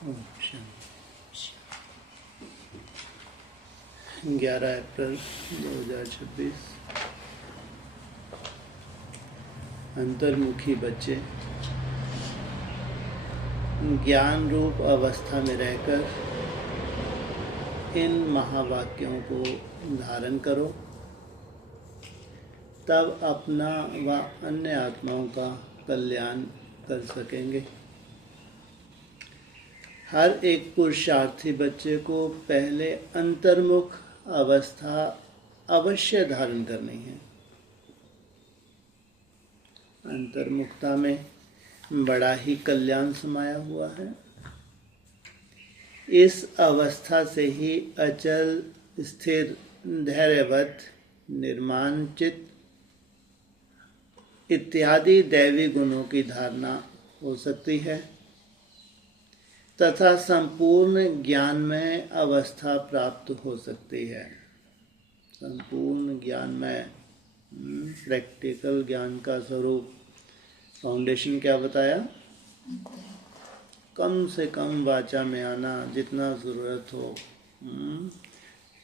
अच्छा, 11 अप्रैल 2026। अंतर्मुखी बच्चे ज्ञान रूप अवस्था में रहकर इन महावाक्यों को धारण करो, तब अपना व अन्य आत्माओं का कल्याण कर सकेंगे। हर एक पुरुषार्थी बच्चे को पहले अंतर्मुख अवस्था अवश्य धारण करनी है। अंतर्मुखता में बड़ा ही कल्याण समाया हुआ है। इस अवस्था से ही अचल, स्थिर, धैर्यवत, निर्माण चित्त इत्यादि दैवी गुणों की धारणा हो सकती है तथा संपूर्ण ज्ञानमय अवस्था प्राप्त हो सकती है। संपूर्ण ज्ञानमय, प्रैक्टिकल ज्ञान का स्वरूप। फाउंडेशन क्या बताया? कम से कम वाचा में आना, जितना ज़रूरत हो।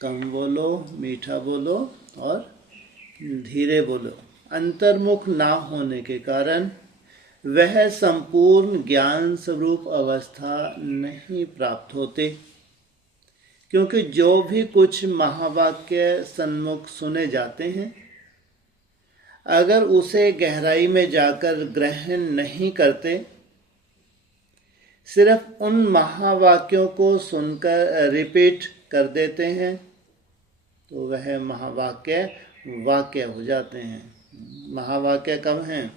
कम बोलो, मीठा बोलो और धीरे बोलो। अंतर्मुख ना होने के कारण वह संपूर्ण ज्ञान स्वरूप अवस्था नहीं प्राप्त होती, क्योंकि जो भी कुछ महावाक्य सन्मुख सुने जाते हैं, अगर उसे गहराई में जाकर ग्रहण नहीं करते, सिर्फ उन महावाक्यों को सुनकर रिपीट कर देते हैं, तो वह महावाक्य वाक्य हो जाते हैं। महावाक्य कब हैं?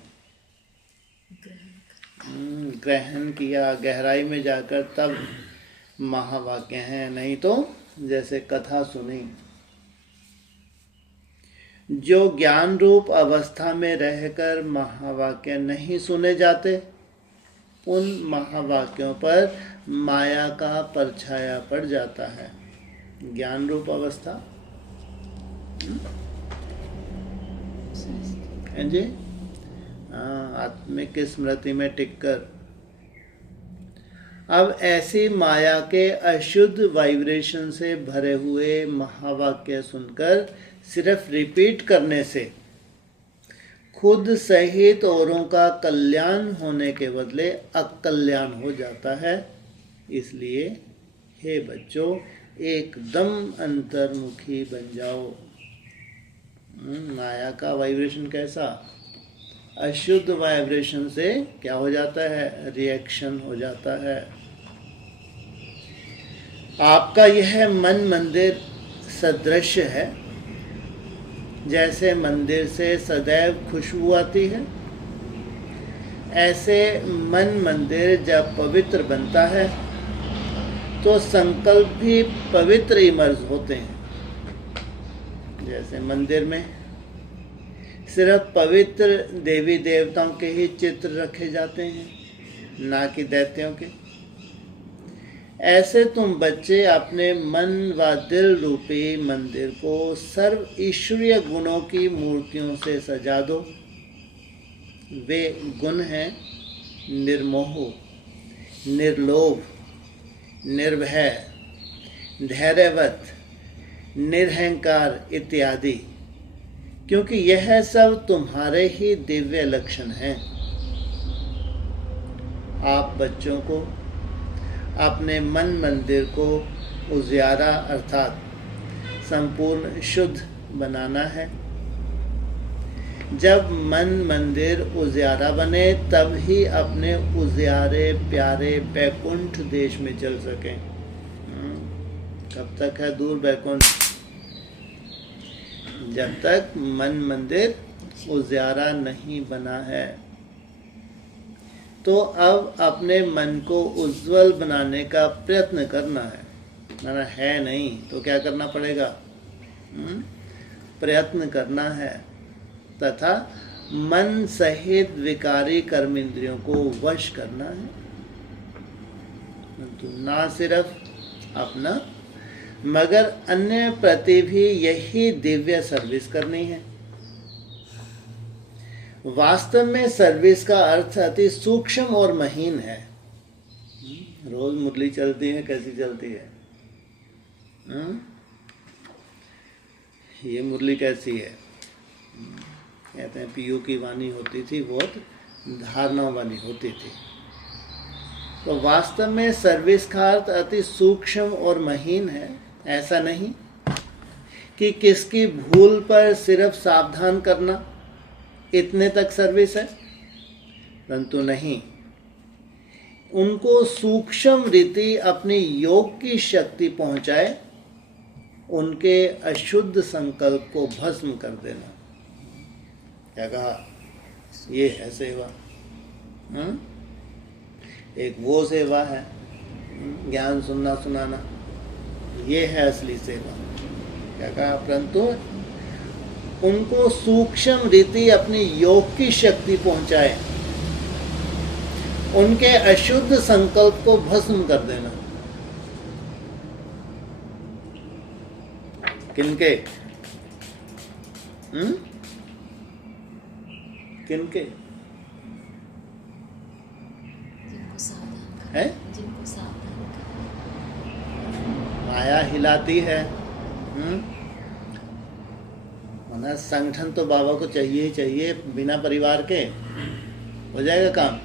ग्रहण किया, गहराई में जाकर, तब महावाक्य हैं। नहीं तो जैसे कथा सुनी। जो ज्ञान रूप अवस्था में रहकर महावाक्य नहीं सुने जाते, उन महावाक्यों पर माया का परछाया पड़ जाता है। ज्ञान रूप अवस्था है जी, आत्मिक स्मृति में टिककर। अब ऐसी माया के अशुद्ध वाइब्रेशन से भरे हुए महावाक्य सुनकर सिर्फ रिपीट करने से खुद सहित औरों का कल्याण होने के बदले अकल्याण हो जाता है। इसलिए हे बच्चों, एकदम अंतर्मुखी बन जाओ। माया का वाइब्रेशन कैसा? अशुद्ध वाइब्रेशन से क्या हो जाता है? रिएक्शन हो जाता है। आपका यह मन मंदिर सदृश है। जैसे मंदिर से सदैव खुशबू आती है, ऐसे मन मंदिर जब पवित्र बनता है तो संकल्प भी पवित्र इमर्ज होते हैं। जैसे मंदिर में सिर्फ पवित्र देवी देवताओं के ही चित्र रखे जाते हैं, ना कि दैत्यों के। ऐसे तुम बच्चे अपने मन व दिल रूपी मंदिर को सर्व ईश्वरीय गुणों की मूर्तियों से सजा दो। वे गुण हैं निर्मोह, निर्लोभ, निर्भय, धैर्यवत, निरहंकार इत्यादि, क्योंकि यह सब तुम्हारे ही दिव्य लक्षण हैं। आप बच्चों को अपने मन मंदिर को उजियारा अर्थात संपूर्ण शुद्ध बनाना है। जब मन मंदिर उजियारा बने, तब ही अपने उजियारे प्यारे बैकुंठ देश में चल सकें। कब तक है दूर बैकुंठ? जब तक मन मंदिर उजियारा नहीं बना है। तो अब अपने मन को उज्जवल बनाने का प्रयत्न करना है। ना है नहीं तो क्या करना पड़ेगा? प्रयत्न करना है तथा मन सहित विकारी कर्म इंद्रियों को वश करना है। तो ना सिर्फ अपना मगर अन्य प्रति भी यही दिव्य सर्विस करनी है। वास्तव में सर्विस का अर्थ अति सूक्ष्म और महीन है। रोज मुरली चलती है, कैसी चलती है? ये मुरली कैसी है? कहते हैं पीयू की वाणी होती थी, बहुत धारणा वाली होती थी। तो वास्तव में सर्विस का अर्थ अति सूक्ष्म और महीन है। ऐसा नहीं कि किसकी भूल पर सिर्फ सावधान करना, इतने तक सर्विस है, परंतु नहीं, उनको सूक्ष्म रीति अपनी योग की शक्ति पहुंचाए, उनके अशुद्ध संकल्प को भस्म कर देना। क्या कहा? ये है सेवा। एक वो सेवा है, ज्ञान सुनना सुनाना, ये है असली सेवा। क्या कहा? परंतु उनको सूक्ष्म रीति अपनी योग की शक्ति पहुंचाए, उनके अशुद्ध संकल्प को भस्म कर देना। किनके? किनके है? माया हिलाती है। माना संगठन तो बाबा को चाहिए ही चाहिए, बिना परिवार के हो जाएगा काम।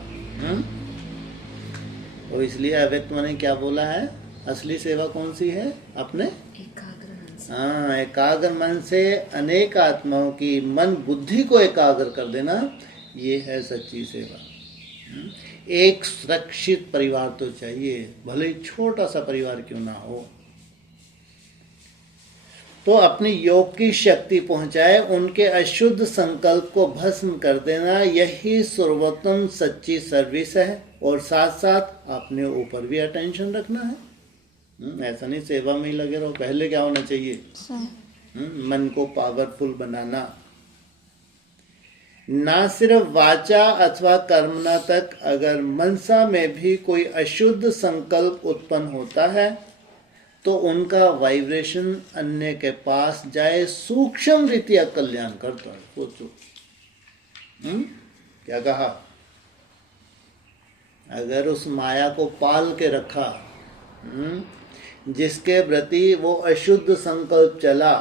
तो इसलिए अव्यक्त ने क्या बोला है? असली सेवा कौन सी है? अपने एकाग्र मन से अनेक आत्माओं की मन बुद्धि को एकाग्र कर देना, ये है सच्ची सेवा। एक सुरक्षित परिवार तो चाहिए, भले छोटा सा परिवार क्यों ना हो। तो अपनी योग की शक्ति पहुंचाए, उनके अशुद्ध संकल्प को भस्म कर देना, यही सर्वोत्तम सच्ची सर्विस है। और साथ साथ अपने ऊपर भी अटेंशन रखना है। ऐसा नहीं सेवा में ही लगे रहो। पहले क्या होना चाहिए? मन को पावरफुल बनाना। ना सिर्फ वाचा अथवा कर्मणा तक, अगर मनसा में भी कोई अशुद्ध संकल्प उत्पन्न होता है तो उनका वाइब्रेशन अन्य के पास जाए, सूक्ष्म रीतिया कल्याण करता है। सोचो क्या कहा? अगर उस माया को पाल के रखा, जिसके प्रति वो अशुद्ध संकल्प चला,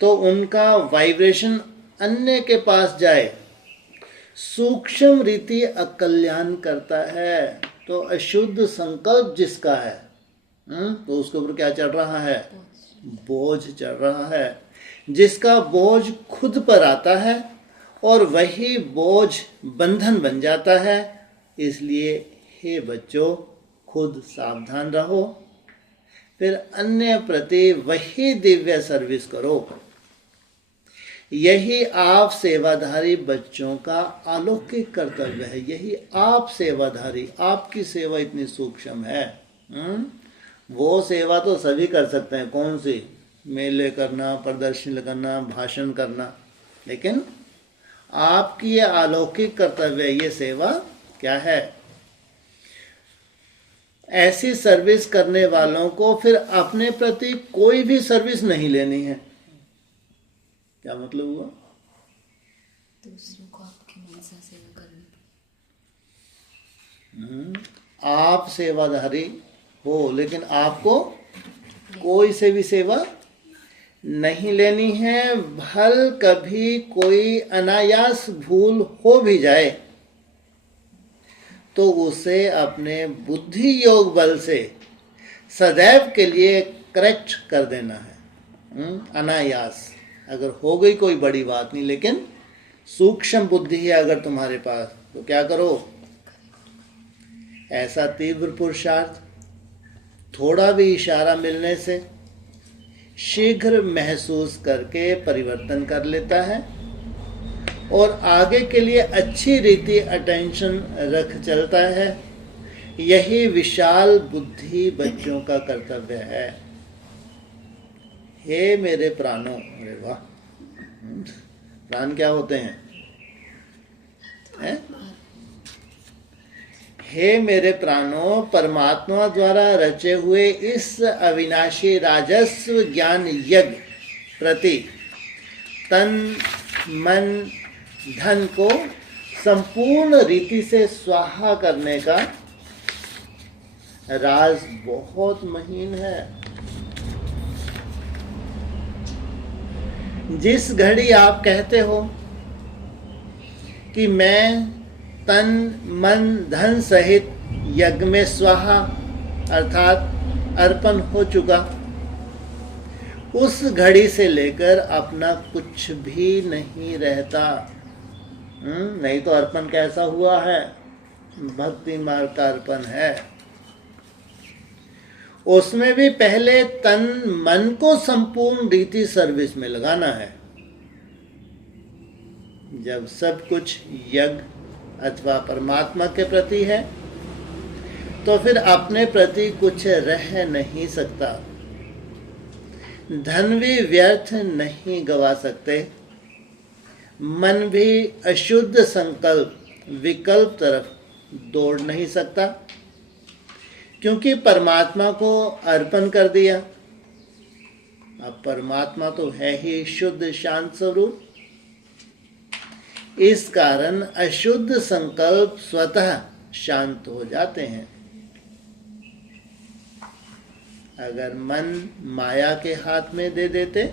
तो उनका वाइब्रेशन अन्य के पास जाए, सूक्ष्म रीति अकल्याण करता है। तो अशुद्ध संकल्प जिसका है, तो उसके ऊपर क्या चढ़ रहा है? बोझ चढ़ रहा है, जिसका बोझ खुद पर आता है और वही बोझ बंधन बन जाता है। इसलिए हे बच्चों, खुद सावधान रहो, फिर अन्य प्रति वही दिव्य सर्विस करो। यही आप सेवाधारी बच्चों का अलौकिक कर्तव्य है। यही आप सेवाधारी, आपकी सेवा इतनी सूक्ष्म है। वो सेवा तो सभी कर सकते हैं। कौन सी? मेले करना, प्रदर्शनी करना, भाषण करना। लेकिन आपकी ये अलौकिक कर्तव्य, ये सेवा क्या है? ऐसी सर्विस करने वालों को फिर अपने प्रति कोई भी सर्विस नहीं लेनी है। क्या मतलब हुआ? दूसरों को आपकी मनसा सेवा करनी। आप सेवाधारी हो, लेकिन आपको कोई से भी सेवा नहीं लेनी है। भल कभी कोई अनायास भूल हो भी जाए तो उसे अपने बुद्धि योग बल से सदैव के लिए करेक्ट कर देना है। अनायास अगर हो गई कोई बड़ी बात नहीं, लेकिन सूक्ष्म बुद्धि है अगर तुम्हारे पास, तो क्या करो? ऐसा तीव्र पुरुषार्थ थोड़ा भी इशारा मिलने से शीघ्र महसूस करके परिवर्तन कर लेता है और आगे के लिए अच्छी रीति अटेंशन रख चलता है। यही विशाल बुद्धि बच्चों का कर्तव्य है। हे मेरे प्राणों, अरे वाह, प्राण क्या होते हैं? हे मेरे प्राणों, परमात्मा द्वारा रचे हुए इस अविनाशी राजस्व ज्ञान यज्ञ प्रति तन मन धन को संपूर्ण रीति से स्वाहा करने का राज बहुत महीन है। जिस घड़ी आप कहते हो कि मैं तन मन धन सहित यज्ञ में स्वाहा अर्थात अर्पण हो चुका, उस घड़ी से लेकर अपना कुछ भी नहीं रहता। नहीं तो अर्पण कैसा हुआ है? भक्ति मार्ग का अर्पण है। उसमें भी पहले तन मन को संपूर्ण रीति सर्विस में लगाना है। जब सब कुछ यज्ञ अथवा परमात्मा के प्रति है तो फिर अपने प्रति कुछ रह नहीं सकता। धन भी व्यर्थ नहीं गवा सकते, मन भी अशुद्ध संकल्प विकल्प तरफ दौड़ नहीं सकता, क्योंकि परमात्मा को अर्पण कर दिया। अब परमात्मा तो है ही शुद्ध शांत स्वरूप, इस कारण अशुद्ध संकल्प स्वतः शांत हो जाते हैं। अगर मन माया के हाथ में दे देते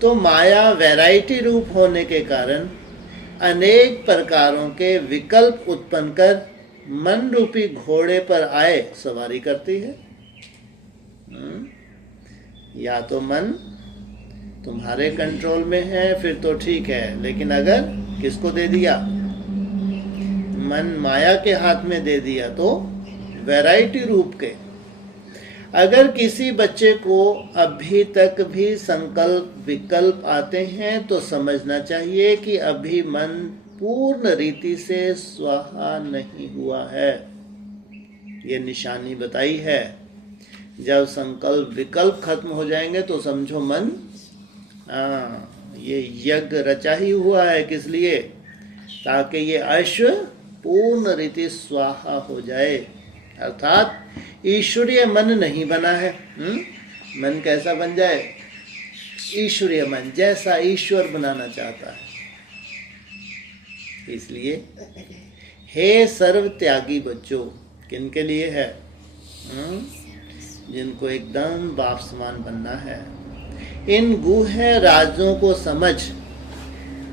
तो माया वैरायटी रूप होने के कारण अनेक प्रकारों के विकल्प उत्पन्न कर मन रूपी घोड़े पर आए सवारी करती है। या तो मन तुम्हारे कंट्रोल में है फिर तो ठीक है, लेकिन अगर किसको दे दिया? मन माया के हाथ में दे दिया तो वैरायटी रूप के। अगर किसी बच्चे को अभी तक भी संकल्प विकल्प आते हैं तो समझना चाहिए कि अभी मन पूर्ण रीति से स्वाहा नहीं हुआ है। ये निशानी बताई है। जब संकल्प विकल्प खत्म हो जाएंगे तो समझो मन ये यज्ञ रचा ही हुआ है। किस लिए? ताकि ये अश्व पूर्ण रीति स्वाहा हो जाए। अर्थात ईश्वरीय मन नहीं बना है। मन कैसा बन जाए? ईश्वरीय मन, जैसा ईश्वर बनाना चाहता है। इसलिए हे सर्व त्यागी बच्चों, किनके लिए है? जिनको एकदम बाप समान बनना है। इन गुह राजों को समझ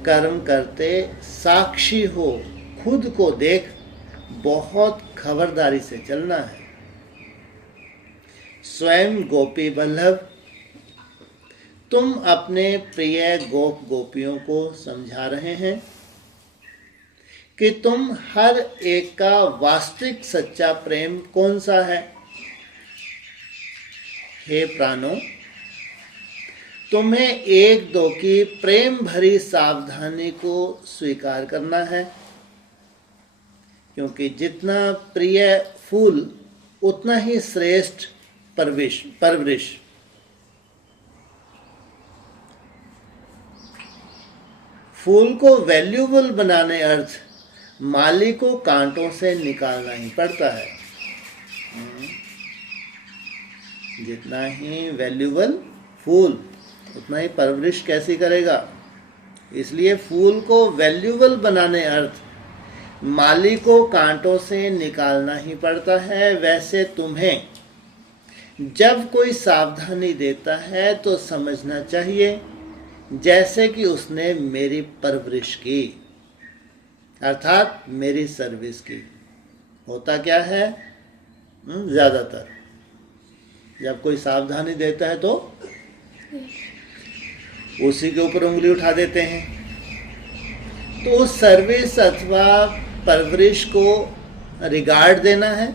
कर्म करते साक्षी हो, खुद को देख बहुत खबरदारी से चलना है। स्वयं गोपी वल्लभ, तुम अपने प्रिय गोप गोपियों को समझा रहे हैं कि तुम हर एक का वास्तविक सच्चा प्रेम कौन सा है। हे प्राणों, तुम्हें एक दो की प्रेम भरी सावधानी को स्वीकार करना है, क्योंकि जितना प्रिय फूल उतना ही श्रेष्ठ परवरिश। फूल को वैल्यूबल बनाने अर्थ माली को कांटों से निकालना ही पड़ता है। जितना ही वैल्यूबल फूल उतना ही परवरिश कैसी करेगा। इसलिए फूल को वैल्यूबल बनाने अर्थ माली को कांटों से निकालना ही पड़ता है। वैसे तुम्हें जब कोई सावधानी देता है तो समझना चाहिए जैसे कि उसने मेरी परवरिश की, अर्थात मेरी सर्विस की। होता क्या है? ज्यादातर जब कोई सावधानी देता है तो उसी के ऊपर उंगली उठा देते हैं। तो उस सर्विस अथवा परवरिश को रिगार्ड देना है,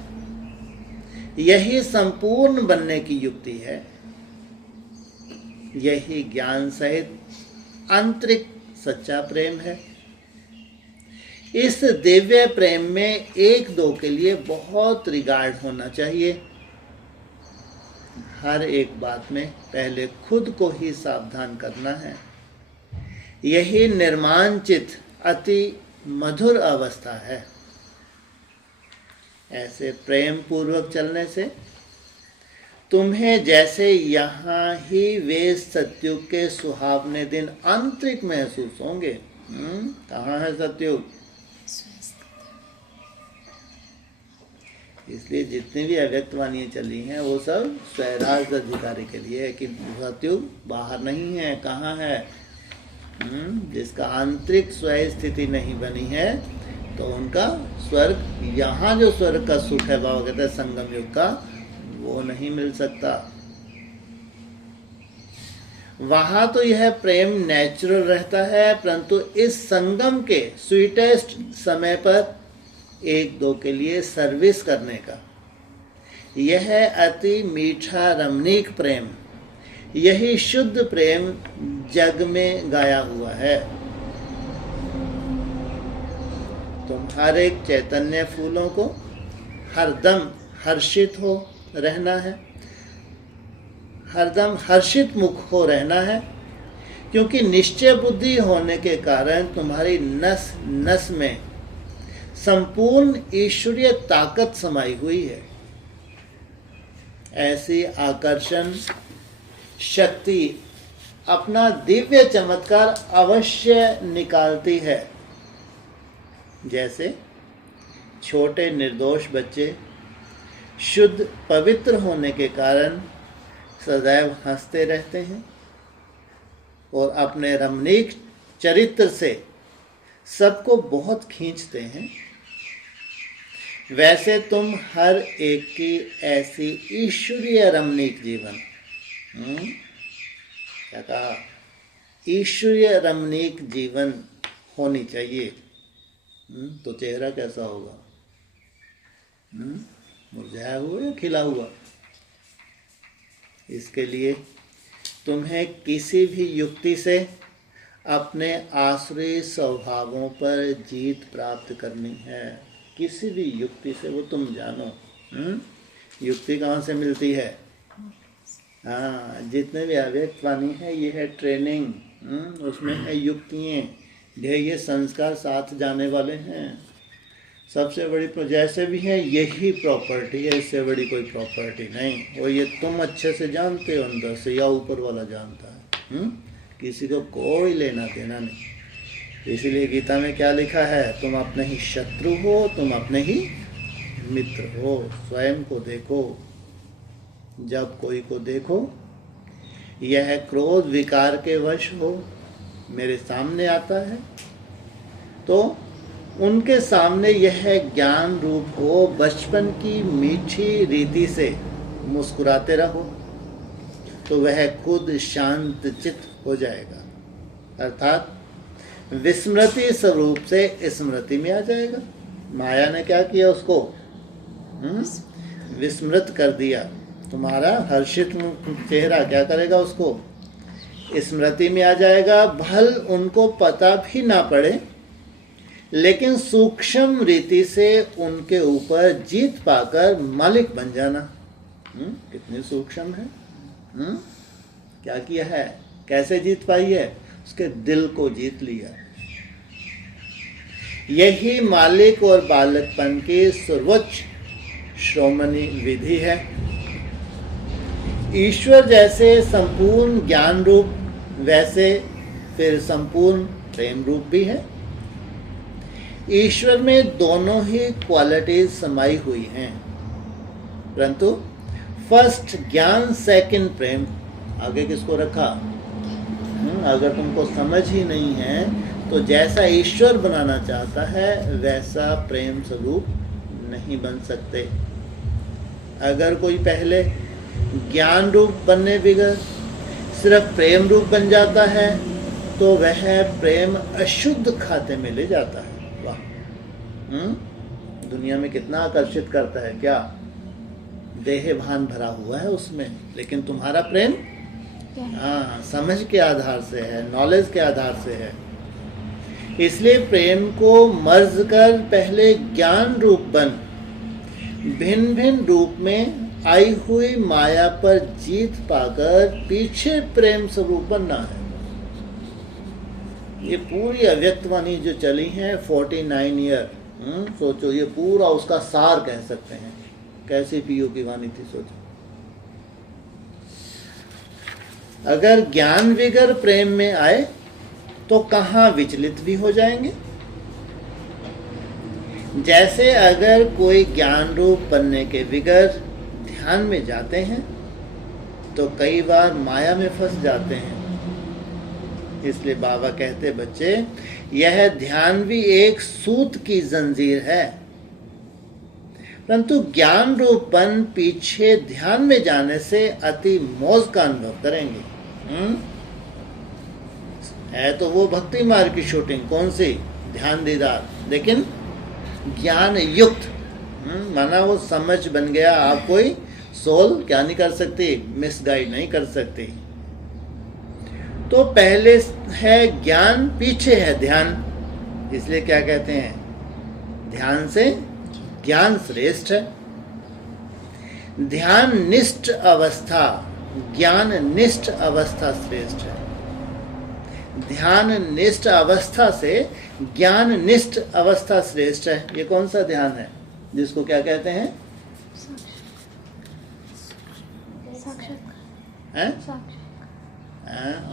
यही संपूर्ण बनने की युक्ति है। यही ज्ञान सहित आंतरिक सच्चा प्रेम है। इस दिव्य प्रेम में एक दो के लिए बहुत रिगार्ड होना चाहिए। हर एक बात में पहले खुद को ही सावधान करना है। यही निर्माणचित अति मधुर अवस्था है। ऐसे प्रेम पूर्वक चलने से तुम्हें जैसे यहाँ ही वे सतयुग के सुहावने दिन आंतरिक महसूस होंगे। कहाँ है सतयुग? इसलिए जितनी भी अव्यक्त वाणियाँ चली हैं वो सब स्वैराज अधिकारी के लिए है कि सतयुग बाहर नहीं है, कहाँ है। जिसका आंतरिक स्वयं स्थिति नहीं बनी है तो उनका स्वर्ग, यहाँ जो स्वर्ग का सुख है बाबा कहते हैं संगम युग का, वो नहीं मिल सकता। वहां तो यह प्रेम नेचुरल रहता है, परंतु इस संगम के स्वीटेस्ट समय पर एक दो के लिए सर्विस करने का यह अति मीठा रमणीक प्रेम, यही शुद्ध प्रेम जग में गाया हुआ है। तुम हर एक चैतन्य फूलों को हरदम हर्षित हो रहना है, हरदम हर्षित मुख हो रहना है, क्योंकि निश्चय बुद्धि होने के कारण तुम्हारी नस नस में संपूर्ण ईश्वरीय ताकत समाई हुई है। ऐसी आकर्षण शक्ति अपना दिव्य चमत्कार अवश्य निकालती है। जैसे छोटे निर्दोष बच्चे शुद्ध पवित्र होने के कारण सदैव हंसते रहते हैं और अपने रमणीक चरित्र से सबको बहुत खींचते हैं, वैसे तुम हर एक की ऐसी ईश्वरीय रमणीक जीवन, क्या कहा, ईश्वरीय रमणीक जीवन होनी चाहिए। तो चेहरा कैसा होगा, मुरझाया हुआ या खिला हुआ। इसके लिए तुम्हें किसी भी युक्ति से अपने आसुरी स्वभावों पर जीत प्राप्त करनी है। किसी भी युक्ति से, वो तुम जानो। युक्ति कहाँ से मिलती है? हाँ, जितने भी अव्यक्त वाणी है ये है ट्रेनिंग, उसमें है युक्तियाँ, ध्येय संस्कार साथ जाने वाले हैं। सबसे बड़ी जैसे भी है यही प्रॉपर्टी है, इससे बड़ी कोई प्रॉपर्टी नहीं। और ये तुम अच्छे से जानते हो अंदर से, या ऊपर वाला जानता है। किसी को कोई लेना देना नहीं। इसीलिए गीता में क्या लिखा है, तुम अपने ही शत्रु हो, तुम अपने ही मित्र हो। स्वयं को देखो। जब कोई को देखो यह क्रोध विकार के वश हो मेरे सामने आता है, तो उनके सामने यह ज्ञान रूप हो बचपन की मीठी रीति से मुस्कुराते रहो, तो वह खुद शांत चित्त हो जाएगा, अर्थात विस्मृति स्वरूप से स्मृति में आ जाएगा। माया ने क्या किया, उसको विस्मृत कर दिया। तुम्हारा हर्षित चेहरा क्या करेगा, उसको स्मृति में आ जाएगा। भल उनको पता भी ना पड़े, लेकिन सूक्ष्म रीति से उनके ऊपर जीत पाकर मालिक बन जाना। कितनी सूक्ष्म है। क्या किया है, कैसे जीत पाई है, उसके दिल को जीत लिया। यही मालिक और बालकपन की सर्वोच्च श्रोमणी विधि है। ईश्वर जैसे संपूर्ण ज्ञान रूप, वैसे फिर संपूर्ण प्रेम रूप भी है। ईश्वर में दोनों ही क्वालिटीज समाई हुई हैं, परंतु फर्स्ट ज्ञान, सेकंड प्रेम, आगे किसको रखा। अगर तुमको समझ ही नहीं है तो जैसा ईश्वर बनाना चाहता है वैसा प्रेम स्वरूप नहीं बन सकते। अगर कोई पहले ज्ञान रूप बनने बगैर सिर्फ प्रेम रूप बन जाता है तो वह प्रेम अशुद्ध खाते में ले जाता है। वाह, दुनिया में कितना आकर्षित करता है, क्या देह भान भरा हुआ है उसमें, लेकिन तुम्हारा प्रेम हाँ समझ के आधार से है, नॉलेज के आधार से है। इसलिए प्रेम को मर्ज कर पहले ज्ञान रूप बन भिन्न भिन्न रूप में आई हुई माया पर जीत पाकर पीछे प्रेम स्वरूप बनना है। ये पूरी अव्यक्त वाणी जो चली है 49 ईयर, सोचो ये पूरा उसका सार कह सकते हैं। कैसी पीओ की वाणी थी, सोचो। अगर ज्ञान विगर प्रेम में आए तो कहाँ विचलित भी हो जाएंगे। जैसे अगर कोई ज्ञान रूप बनने के बगैर ध्यान में जाते हैं तो कई बार माया में फंस जाते हैं। इसलिए बाबा कहते बच्चे, यह ध्यान भी एक सूत की जंजीर है, परंतु ज्ञान रूपन पीछे ध्यान में जाने से अति मौज का अनुभव करेंगे। है तो वो भक्ति मार्ग की शूटिंग, कौन सी? ध्यान दीदार, लेकिन ज्ञान युक्त। माना वो समझ बन गया, आप कोई सोल क्या नहीं कर सकती, मिसगाइड नहीं कर सकती। तो पहले है ज्ञान, पीछे है ध्यान। इसलिए क्या कहते हैं, ध्यान से ज्ञान श्रेष्ठ है। ध्यान निष्ठ अवस्था, ज्ञान निष्ठ अवस्था श्रेष्ठ है। ध्यान निष्ठ अवस्था से ज्ञान निष्ठ अवस्था श्रेष्ठ है। ये कौन सा ध्यान है जिसको क्या कहते हैं?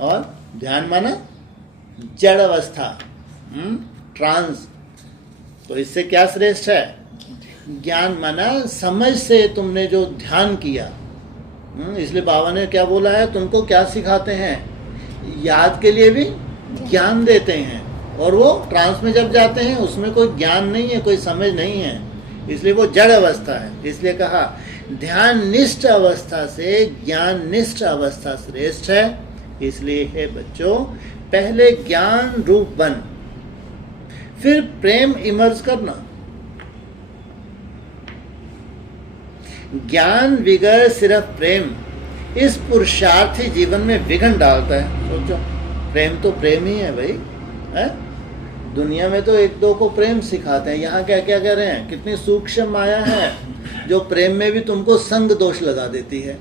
और ध्यान माना जड़ अवस्था, ट्रांस। तो इससे क्या श्रेष्ठ है? ज्ञान माना समझ से तुमने जो ध्यान किया। इसलिए बाबा ने क्या बोला है, तुमको क्या सिखाते हैं? याद के लिए भी ज्ञान देते हैं, और वो ट्रांस में जब जाते हैं उसमें कोई ज्ञान नहीं है, कोई समझ नहीं है, इसलिए वो जड़ अवस्था है। इसलिए कहा ध्यान निष्ठ अवस्था से ज्ञान निष्ठ अवस्था श्रेष्ठ है। इसलिए है बच्चों, पहले ज्ञान रूप बन, फिर प्रेम इमर्ज करना। ज्ञान विगर सिर्फ प्रेम इस पुरुषार्थी जीवन में विघ्न डालता है। सोचो, प्रेम तो प्रेम ही है भाई, है? दुनिया में तो एक दो को प्रेम सिखाते हैं, यहाँ क्या क्या कह रहे हैं? कितनी सूक्ष्म माया है जो प्रेम में भी तुमको संग दोष लगा देती है।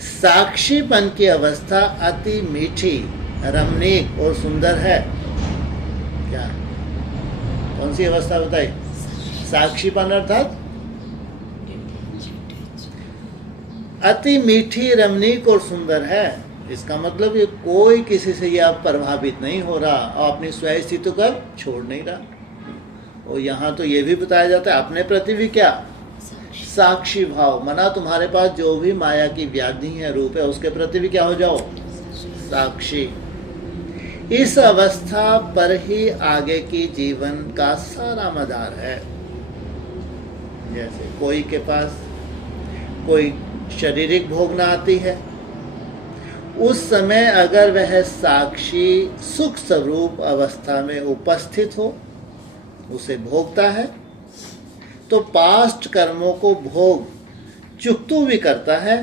साक्षीपन की अवस्था अति मीठी, रमणीक और सुंदर है। क्या, कौन सी अवस्था बताई? साक्षीपन अर्थात अति मीठी, रमणीक और सुंदर है। इसका मतलब ये कोई किसी से ये अब प्रभावित नहीं हो रहा और अपनी स्वयं स्थिति को छोड़ नहीं रहा। और यहाँ तो ये भी बताया जाता है अपने प्रति भी क्या? साक्षी भाव। मना तुम्हारे पास जो भी माया की व्याधि है, रूप है, उसके प्रति भी क्या हो जाओ? साक्षी। इस अवस्था पर ही आगे की जीवन का सारा मदार है। जैसे कोई के पास कोई शारीरिक भोगना आती है, उस समय अगर वह साक्षी सुख स्वरूप अवस्था में उपस्थित हो, उसे भोगता है, तो पास्ट कर्मों को भोग चुकतू भी करता है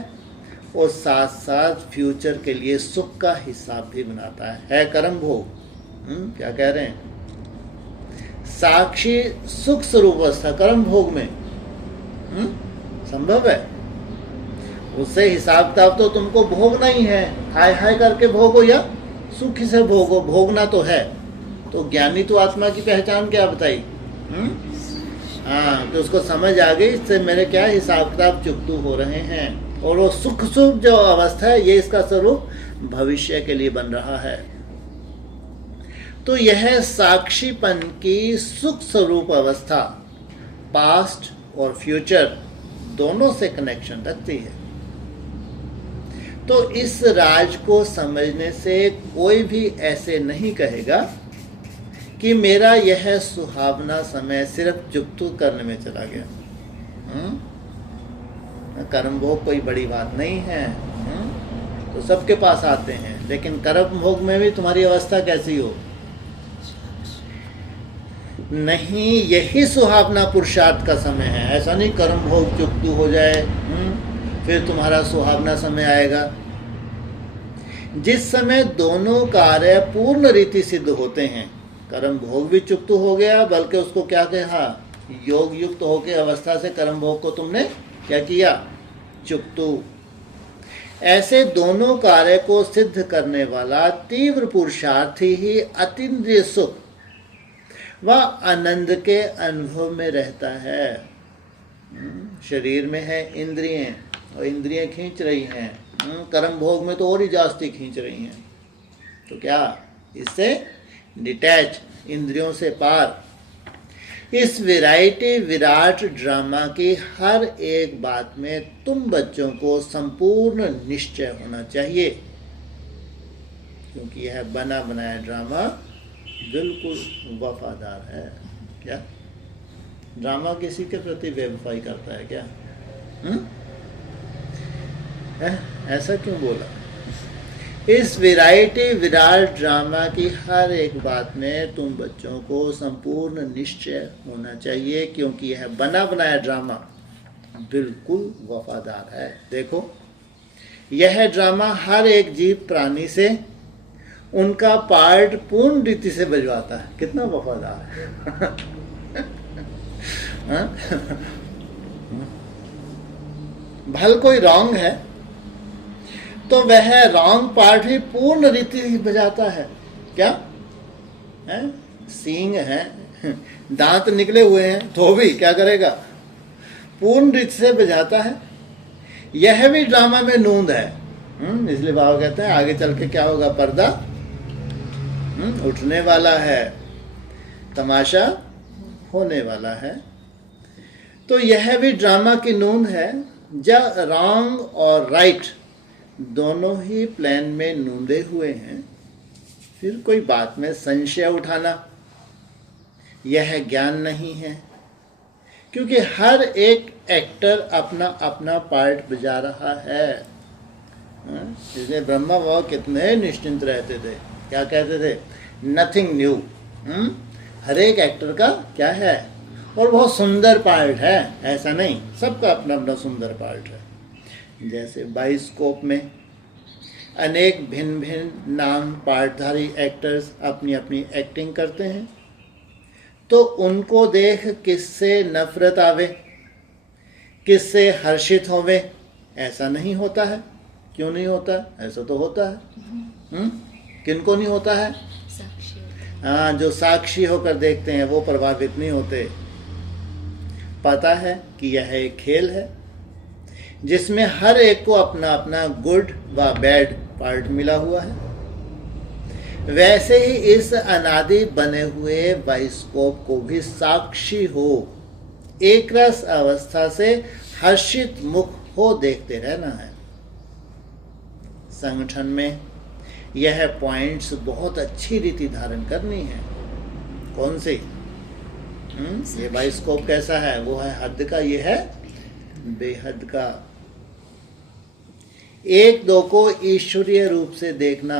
और साथ साथ फ्यूचर के लिए सुख का हिसाब भी बनाता है कर्म भोग। क्या कह रहे हैं? साक्षी सुख स्वरूप अवस्था कर्म भोग में संभव है। उससे हिसाब किताब तो तुमको भोगना ही है, हाय हाय करके भोगो या सुखी से भोगो, भोगना तो है। तो ज्ञानी तो आत्मा की पहचान क्या बताई? हाँ, तो उसको समझ आ गई, इससे मेरे क्या हिसाब किताब चुकतू हो रहे हैं, और वो सुख सुख जो अवस्था है ये इसका स्वरूप भविष्य के लिए बन रहा है। तो यह साक्षीपन की सुख स्वरूप अवस्था पास्ट और फ्यूचर दोनों से कनेक्शन रखती है। तो इस राज को समझने से कोई भी ऐसे नहीं कहेगा कि मेरा यह सुहावना समय सिर्फ चुकतू करने में चला गया। कर्म भोग कोई बड़ी बात नहीं है। तो सबके पास आते हैं, लेकिन कर्म भोग में भी तुम्हारी अवस्था कैसी हो? नहीं, यही सुहावना पुरुषार्थ का समय है। ऐसा नहीं कर्म भोग चुकतू हो जाए फिर तुम्हारा सुहावना समय आएगा। जिस समय दोनों कार्य पूर्ण रीति सिद्ध होते हैं, कर्म भोग भी चुकतू हो गया, बल्कि उसको क्या कहा? योग युक्त होकर अवस्था से कर्म भोग को तुमने क्या किया? चुकतू। ऐसे दोनों कार्य को सिद्ध करने वाला तीव्र पुरुषार्थी ही अतीन्द्रिय सुख व आनंद के अनुभव में रहता है। शरीर में है इंद्रियें, और इंद्रियां खींच रही हैं, कर्म भोग में तो और ही जास्ती खींच रही हैं। तो क्या इससे डिटैच, इंद्रियों से पार, इस वैरायटी विराट ड्रामा की हर एक बात में तुम बच्चों को संपूर्ण निश्चय होना चाहिए, क्योंकि यह बना बनाया ड्रामा बिल्कुल वफादार है। क्या ड्रामा किसी के प्रति बेवफाई करता है क्या? ऐसा क्यों बोला? इस वैरायटी विराट ड्रामा की हर एक बात में तुम बच्चों को संपूर्ण निश्चय होना चाहिए, क्योंकि यह बना बनाया ड्रामा बिल्कुल वफादार है। देखो, यह ड्रामा हर एक जीव प्राणी से उनका पार्ट पूर्ण रीति से बजवाता है। कितना वफादार है। भल कोई रॉन्ग है तो वह रॉन्ग पार्ट भी पूर्ण रीति से बजाता है। क्या है? सींग है, दांत निकले हुए हैं तो भी क्या करेगा? पूर्ण रीति से बजाता है। यह भी ड्रामा में नूंद है। इसलिए बाबा कहते हैं आगे चल के क्या होगा? पर्दा उठने वाला है, तमाशा होने वाला है। तो यह भी ड्रामा की नूंद है। जब रॉन्ग और राइट दोनों ही प्लान में नूंदे हुए हैं, फिर कोई बात में संशय उठाना यह ज्ञान नहीं है, क्योंकि हर एक एक्टर अपना अपना पार्ट बजा रहा है। इसलिए ब्रह्मा बाबा कितने निश्चिंत रहते थे। क्या कहते थे? Nothing new. हर एक एक्टर का क्या है? और बहुत सुंदर पार्ट है, ऐसा नहीं, सबका अपना अपना सुंदर पार्ट है। जैसे बाइस्कोप में अनेक भिन्न भिन्न नाम पार्टधारी एक्टर्स अपनी अपनी एक्टिंग करते हैं, तो उनको देख किससे नफरत आवे, किससे हर्षित होवे? ऐसा नहीं होता है। क्यों नहीं होता? ऐसा तो होता है। किनको नहीं होता है? हाँ, जो साक्षी होकर देखते हैं वो प्रभावित नहीं होते। पता है कि यह एक खेल है जिसमें हर एक को अपना अपना गुड व बैड पार्ट मिला हुआ है। वैसे ही इस अनादि बने हुए बाइस्कोप को भी साक्षी हो एक रस अवस्था से हर्षित मुख हो देखते रहना है। संगठन में यह पॉइंट्स बहुत अच्छी रीति धारण करनी है। कौन सी? ये बाइस्कोप कैसा है? वो है हद का, ये है बेहद का। एक दो को ईश्वरीय रूप से देखना,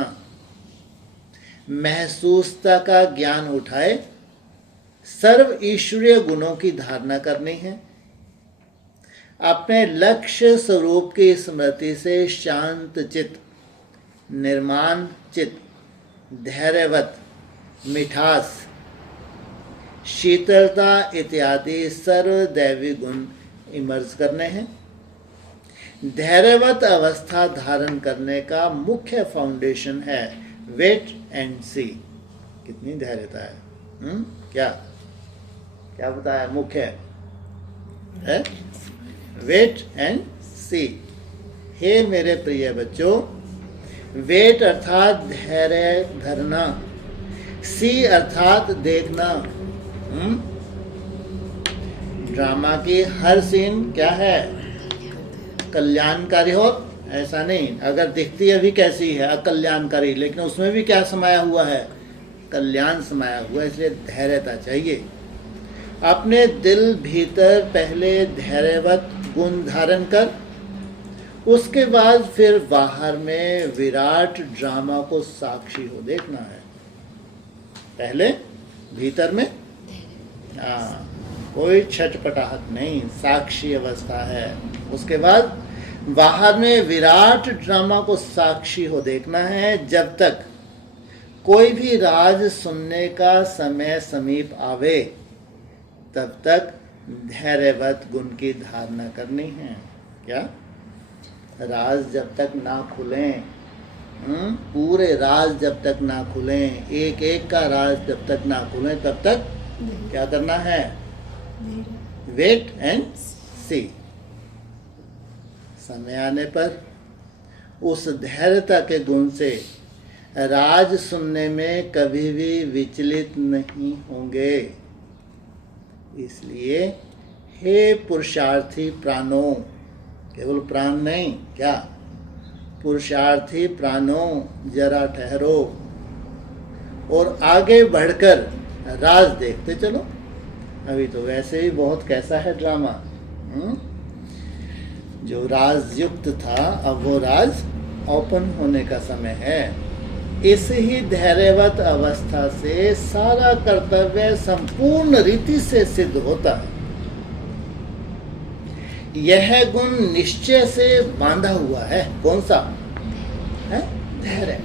महसूसता का ज्ञान उठाए, सर्व ईश्वरीय गुणों की धारणा करनी है। अपने लक्ष्य स्वरूप की स्मृति से शांत चित्त, निर्माण चित्त, धैर्यवत, मिठास, शीतलता इत्यादि सर्व दैवी गुण इमर्ज करने हैं। धैर्यवत अवस्था धारण करने का मुख्य फाउंडेशन है वेट एंड सी। कितनी धैर्यता है? क्या क्या बताया? मुख्य है वेट एंड सी। हे मेरे प्रिय बच्चों, वेट अर्थात धैर्य धरना, सी अर्थात देखना। ड्रामा की हर सीन क्या है? कल्याणकारी हो? ऐसा नहीं। अगर दिखती अभी कैसी है? अकल्याणकारी, लेकिन उसमें भी क्या समाया हुआ है? कल्याण समाया हुआ है। इसलिए धैर्यता चाहिए। अपने दिल भीतर पहले धैर्यवत गुण धारण कर, उसके बाद फिर बाहर में विराट ड्रामा को साक्षी हो देखना है। पहले भीतर में कोई छटपटाहट नहीं, साक्षी अवस्था है। उसके बाद बाहर में विराट ड्रामा को साक्षी हो देखना है। जब तक कोई भी राज सुनने का समय समीप आवे, तब तक धैर्यवत गुण की धारणा करनी है। क्या? राज जब तक ना खुलें, पूरे राज जब तक ना खुलें, एक एक का राज जब तक ना खुलें, तब तक क्या करना है? वेट एंड सी। समय आने पर उस धैर्यता के गुण से राज सुनने में कभी भी विचलित नहीं होंगे। इसलिए हे पुरुषार्थी प्राणों, केवल प्राण नहीं, क्या पुरुषार्थी प्राणों, जरा ठहरो और आगे बढ़कर राज देखते चलो। अभी तो वैसे ही बहुत कैसा है ड्रामा, जो राज युक्त था अब वो राज ओपन होने का समय है। इस ही धैर्यवत अवस्था से सारा कर्तव्य संपूर्ण रीति से सिद्ध होता है। यह गुण निश्चय से बांधा हुआ है। कौन सा है? धैर्य।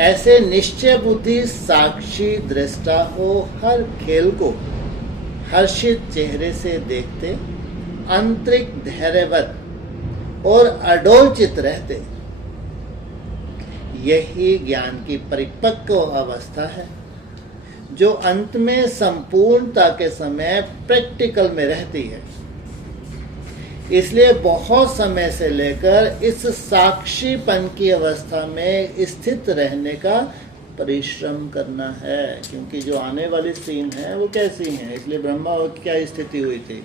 ऐसे निश्चय बुद्धि साक्षी दृष्टा हो हर खेल को हर्षित चेहरे से देखते, आंतरिक धैर्यवत और अडोल चित रहते। यही ज्ञान की परिपक्व अवस्था है, जो अंत में संपूर्णता के समय प्रैक्टिकल में रहती है। इसलिए बहुत समय से लेकर इस साक्षीपन की अवस्था में स्थित रहने का परिश्रम करना है, क्योंकि जो आने वाली सीन है वो कैसी है। इसलिए ब्रह्मा की क्या स्थिति हुई थी,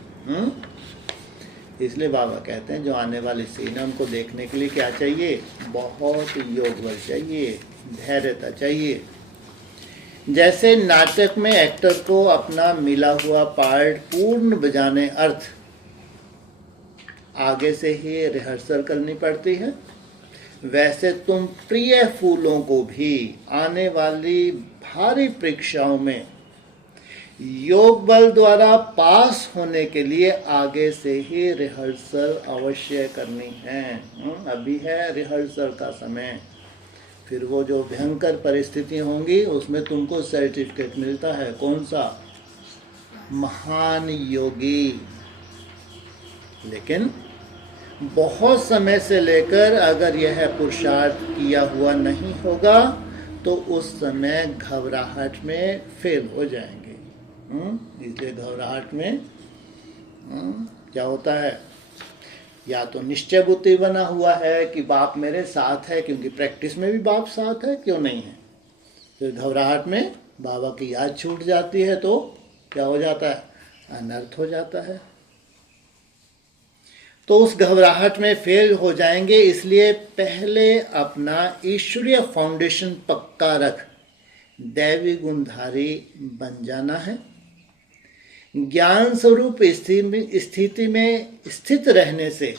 इसलिए बाबा कहते हैं जो आने वाली सीन है उनको देखने के लिए क्या चाहिए, बहुत योग बल चाहिए, धैर्यता चाहिए। जैसे नाटक में एक्टर को अपना मिला हुआ पार्ट पूर्ण बजाने अर्थ आगे से ही रिहर्सल करनी पड़ती है, वैसे तुम प्रिय फूलों को भी आने वाली भारी परीक्षाओं में योग बल द्वारा पास होने के लिए आगे से ही रिहर्सल अवश्य करनी है। अभी है रिहर्सल का समय, फिर वो जो भयंकर परिस्थिति होंगी उसमें तुमको सर्टिफिकेट मिलता है। कौन सा? महान योगी। लेकिन बहुत समय से लेकर अगर यह पुरुषार्थ किया हुआ नहीं होगा तो उस समय घबराहट में फेल हो जाएंगे। इसलिए घबराहट में क्या होता है, या तो निश्चय बुद्धि बना हुआ है कि बाप मेरे साथ है, क्योंकि प्रैक्टिस में भी बाप साथ है, क्यों नहीं है। फिर घबराहट में बाबा की याद छूट जाती है तो क्या हो जाता है, अनर्थ हो जाता है। तो उस घबराहट में फेल हो जाएंगे। इसलिए पहले अपना ईश्वरीय फाउंडेशन पक्का रख दैवी गुणधारी बन जाना है। ज्ञान स्वरूप स्थिति में स्थित रहने से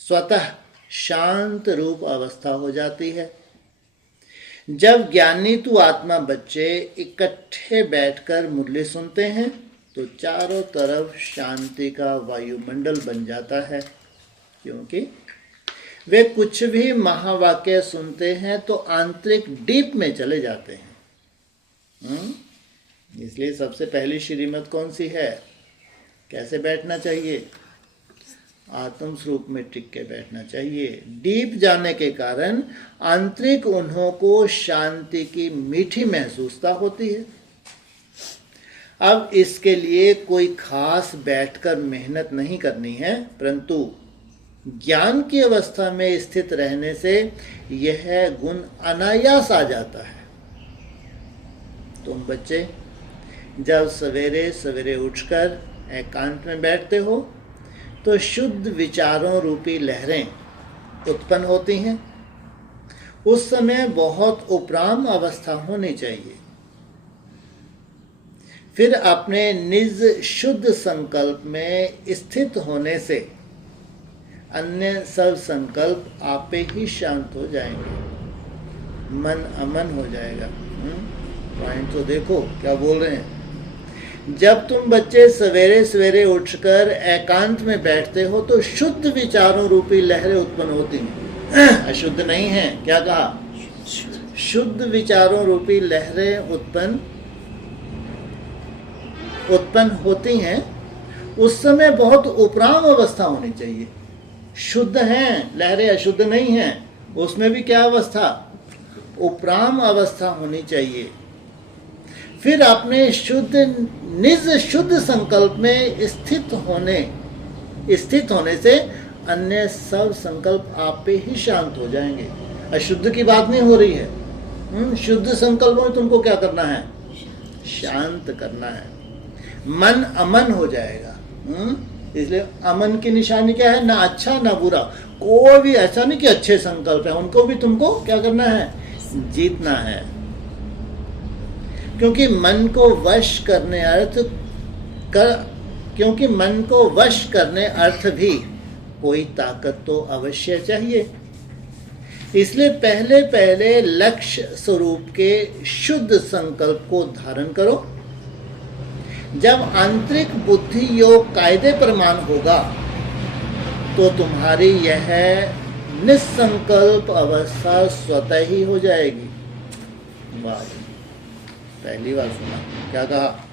स्वतः शांत रूप अवस्था हो जाती है। जब ज्ञानी तू आत्मा बच्चे इकट्ठे बैठकर मुरली सुनते हैं तो चारों तरफ शांति का वायुमंडल बन जाता है, क्योंकि वे कुछ भी महावाक्य सुनते हैं तो आंतरिक डीप में चले जाते हैं। इसलिए सबसे पहली श्रीमत कौन सी है, कैसे बैठना चाहिए, आत्म स्वरूप में टिक के बैठना चाहिए। डीप जाने के कारण आंतरिक उन्हों को शांति की मीठी महसूसता होती है। अब इसके लिए कोई खास बैठकर मेहनत नहीं करनी है, परंतु ज्ञान की अवस्था में स्थित रहने से यह गुण अनायास आ जाता है। तुम बच्चे जब सवेरे सवेरे उठकर एकांत में बैठते हो तो शुद्ध विचारों रूपी लहरें उत्पन्न होती हैं। उस समय बहुत उपराम अवस्था होनी चाहिए। फिर अपने निज शुद्ध संकल्प में स्थित होने से अन्य सब संकल्प आपे ही शांत हो जाएंगे, मन अमन हो जाएगा। पॉइंट तो देखो क्या बोल रहे हैं। जब तुम बच्चे सवेरे सवेरे उठकर एकांत में बैठते हो तो शुद्ध विचारों रूपी लहरें उत्पन्न होती हैं। अशुद्ध नहीं है, क्या कहा, शुद्ध विचारों रूपी लहरें उत्पन्न होती हैं। उस समय बहुत उपराम अवस्था होनी चाहिए। शुद्ध हैं लहरें, अशुद्ध नहीं हैं, उसमें भी क्या अवस्था, उपराम अवस्था होनी चाहिए। फिर अपने निज शुद्ध संकल्प में स्थित होने से अन्य सब संकल्प आप पे ही शांत हो जाएंगे। अशुद्ध की बात नहीं हो रही है, शुद्ध संकल्पों में तुमको क्या करना है, शांत करना है। मन अमन हो जाएगा। इसलिए अमन की निशानी क्या है? ना अच्छा ना बुरा। कोई भी ऐसा नहीं कि अच्छे संकल्प है, उनको भी तुमको क्या करना है? जीतना है। क्योंकि मन को वश करने क्योंकि मन को वश करने अर्थ भी कोई ताकत तो अवश्य चाहिए। इसलिए पहले पहले लक्ष्य स्वरूप के शुद्ध संकल्प को धारण करो। जब आंतरिक बुद्धि योग कायदे प्रमाण होगा तो तुम्हारी यह निसंकल्प अवस्था स्वतः ही हो जाएगी। वाह, पहली बार सुना। क्या कहा?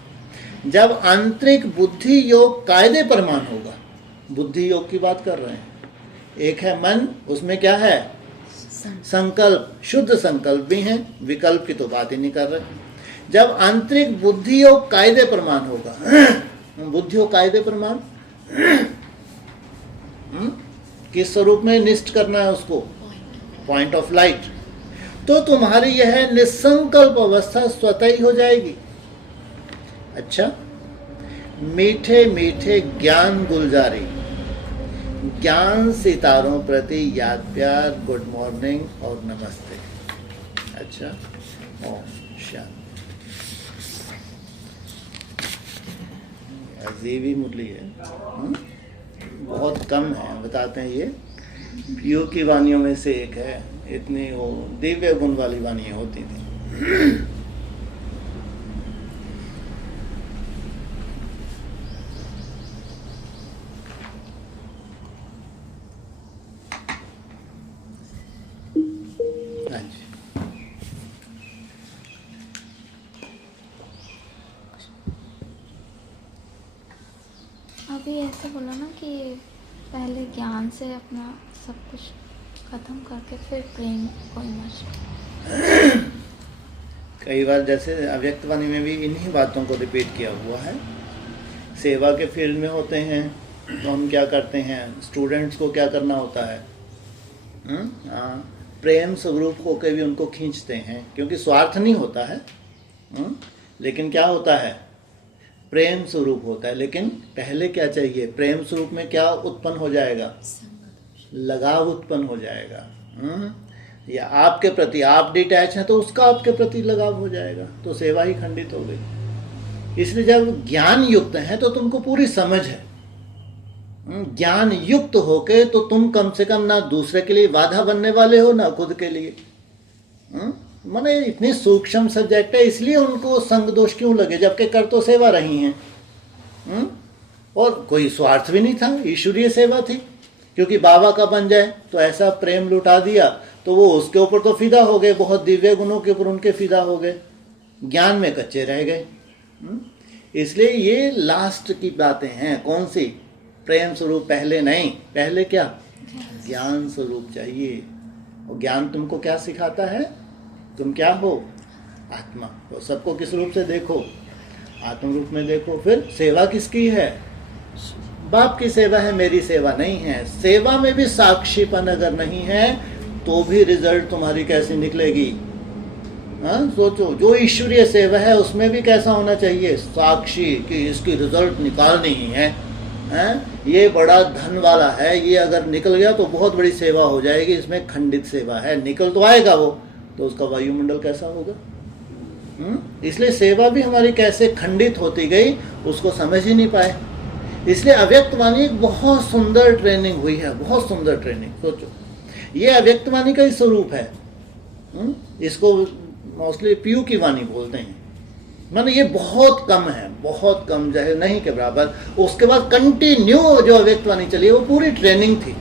जब आंतरिक बुद्धि योग कायदे प्रमाण होगा। बुद्धि योग की बात कर रहे हैं। एक है मन, उसमें क्या है? संकल्प, शुद्ध संकल्प भी हैं, विकल्प की तो बात ही नहीं कर रहे। जब आंतरिक बुद्धि योग कायदे प्रमाण होगा, बुद्धि योग कायदे प्रमाण किस स्वरूप में निष्ठ करना है उसको? Point of light. तो तुम्हारी यह निसंकल्प अवस्था स्वतः ही हो जाएगी। अच्छा, मीठे मीठे ज्ञान गुलजारी, ज्ञान सितारों प्रति याद प्यार, गुड मॉर्निंग और नमस्ते। अच्छा, ओम शांति। अजीबी मुरली है, बहुत कम है, बताते हैं। ये पीओ की वाणियों में से एक है। इतनी वो दिव्य गुण वाली वाणियां होती थी। अभी ऐसे बोला ना कि पहले ज्ञान से अपना सब कुछ खत्म करके फिर प्रेम को इमर्ज। कई बार जैसे अव्यक्त वाणी में भी इन्हीं बातों को रिपीट किया हुआ है। सेवा के फील्ड में होते हैं तो हम क्या करते हैं? स्टूडेंट्स को क्या करना होता है? प्रेम स्वरूप होकर भी उनको खींचते हैं, क्योंकि स्वार्थ नहीं होता है। लेकिन क्या होता है? प्रेम स्वरूप होता है। लेकिन पहले क्या चाहिए? प्रेम स्वरूप में क्या उत्पन्न हो जाएगा? लगाव उत्पन्न हो जाएगा। या आपके प्रति आप डिटैच हैं तो उसका आपके प्रति लगाव हो जाएगा, तो सेवा ही खंडित हो गई। इसलिए जब ज्ञान युक्त हैं तो तुमको पूरी समझ है। ज्ञान युक्त होके तो तुम कम से कम ना दूसरे के लिए बाधा बनने वाले हो, ना खुद के लिए। माने इतनी सूक्ष्म सब्जेक्ट है, इसलिए उनको संग दोष क्यों लगे, जबकि कर तो सेवा रही हैं। और कोई स्वार्थ भी नहीं था, ईश्वरीय सेवा थी। क्योंकि बाबा का बन जाए तो ऐसा प्रेम लुटा दिया तो वो उसके ऊपर तो फिदा हो गए, बहुत दिव्य गुणों के ऊपर उनके फिदा हो गए, ज्ञान में कच्चे रह गए। इसलिए ये लास्ट की बातें हैं। कौन सी? प्रेम स्वरूप पहले नहीं, पहले क्या? ज्ञान स्वरूप चाहिए। और ज्ञान तुमको क्या सिखाता है? तुम क्या हो? आत्मा। तो सबको किस रूप से देखो? आत्म रूप में देखो। फिर सेवा किसकी है? बाप की सेवा है, मेरी सेवा नहीं है। सेवा में भी साक्षीपन अगर नहीं है तो भी रिजल्ट तुम्हारी कैसी निकलेगी? सोचो, जो ईश्वरीय सेवा है उसमें भी कैसा होना चाहिए? साक्षी कि इसकी रिजल्ट निकालनी ही है। ये बड़ा धन वाला है, ये अगर निकल गया तो बहुत बड़ी सेवा हो जाएगी, इसमें खंडित सेवा है। निकल तो आएगा वो, तो उसका वायुमंडल कैसा होगा? इसलिए सेवा भी हमारी कैसे खंडित होती गई उसको समझ ही नहीं पाए। इसलिए अव्यक्त वाणी एक बहुत सुंदर ट्रेनिंग हुई है, बहुत सुंदर ट्रेनिंग। सोचो, ये अव्यक्त वाणी का ही स्वरूप है। इसको मोस्टली पीयू की वाणी बोलते हैं। माने ये बहुत कम है, बहुत कम, चाहे नहीं के बराबर। उसके बाद कंटिन्यू जो अव्यक्त वाणी चली वो पूरी ट्रेनिंग थी,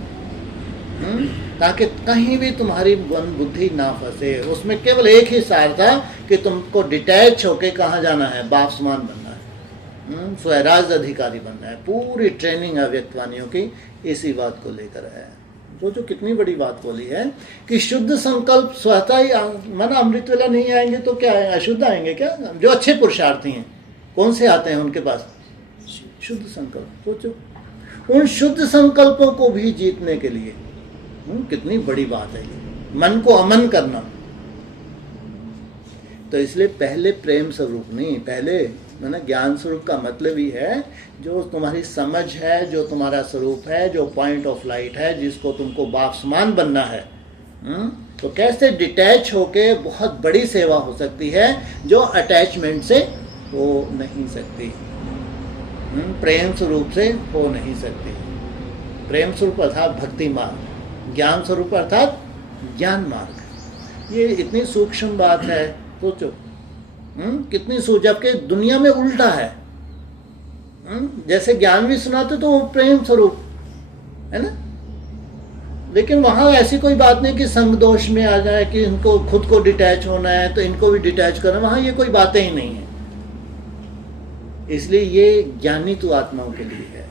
ताकि कहीं भी तुम्हारी बुद्धि ना फंसे। उसमें केवल एक ही सार था कि तुमको डिटैच होके कहाँ जाना है? बाप समान बनना है, स्वराज अधिकारी बनना है। पूरी ट्रेनिंग अव्यक्त वाणियों की इसी बात को लेकर है। सोचो कितनी बड़ी बात बोली है कि शुद्ध संकल्प स्वतः ही मन अमृत वेला नहीं आएंगे तो क्या है? अशुद्ध आएंगे क्या? जो अच्छे पुरुषार्थी हैं कौन से आते हैं उनके पास? शुद्ध संकल्प। सोचो, उन शुद्ध संकल्पों को भी जीतने के लिए कितनी बड़ी बात है ये, मन को अमन करना। तो इसलिए पहले प्रेम स्वरूप नहीं, पहले ना ज्ञान स्वरूप का मतलब ही है जो तुम्हारी समझ है, जो तुम्हारा स्वरूप है, जो पॉइंट ऑफ लाइट है, जिसको तुमको बापसमान बनना है। तो कैसे डिटैच होके बहुत बड़ी सेवा हो सकती है जो अटैचमेंट से हो नहीं सकती, प्रेम स्वरूप से हो नहीं सकती। प्रेम स्वरूप अर्थात भक्ति मार्ग, ज्ञान स्वरूप अर्थात ज्ञान मार्ग। ये इतनी सूक्ष्म बात है, सोचो कितनी जबकि दुनिया में उल्टा है। जैसे ज्ञान भी सुनाते तो वो प्रेम स्वरूप है ना, लेकिन वहां ऐसी कोई बात नहीं कि संग दोष में आ जाए कि इनको खुद को डिटैच होना है तो इनको भी डिटैच करना, वहां ये कोई बातें ही नहीं है। इसलिए ये ज्ञानी तो आत्माओं के लिए है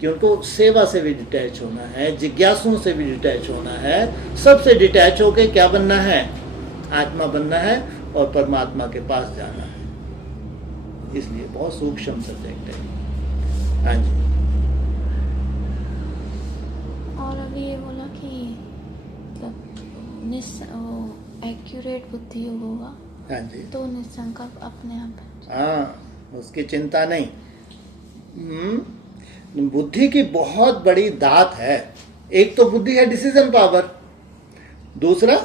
कि उनको सेवा से भी डिटैच होना है, जिज्ञासुओं से भी डिटैच होना है, सबसे डिटैच होके क्या बनना है, आत्मा बनना है और परमात्मा के पास जाना है। इसलिए बहुत सूक्ष्म सब्जेक्ट है। हाँ जी। और अभी ये बोला कि मतलब एक्यूरेट बुद्धि योग होगा, हाँ जी, तो निसंकल्प अपने आप। हाँ, उसकी चिंता नहीं। बुद्धि की बहुत बड़ी दात है। एक तो बुद्धि है डिसीजन पावर, दूसरा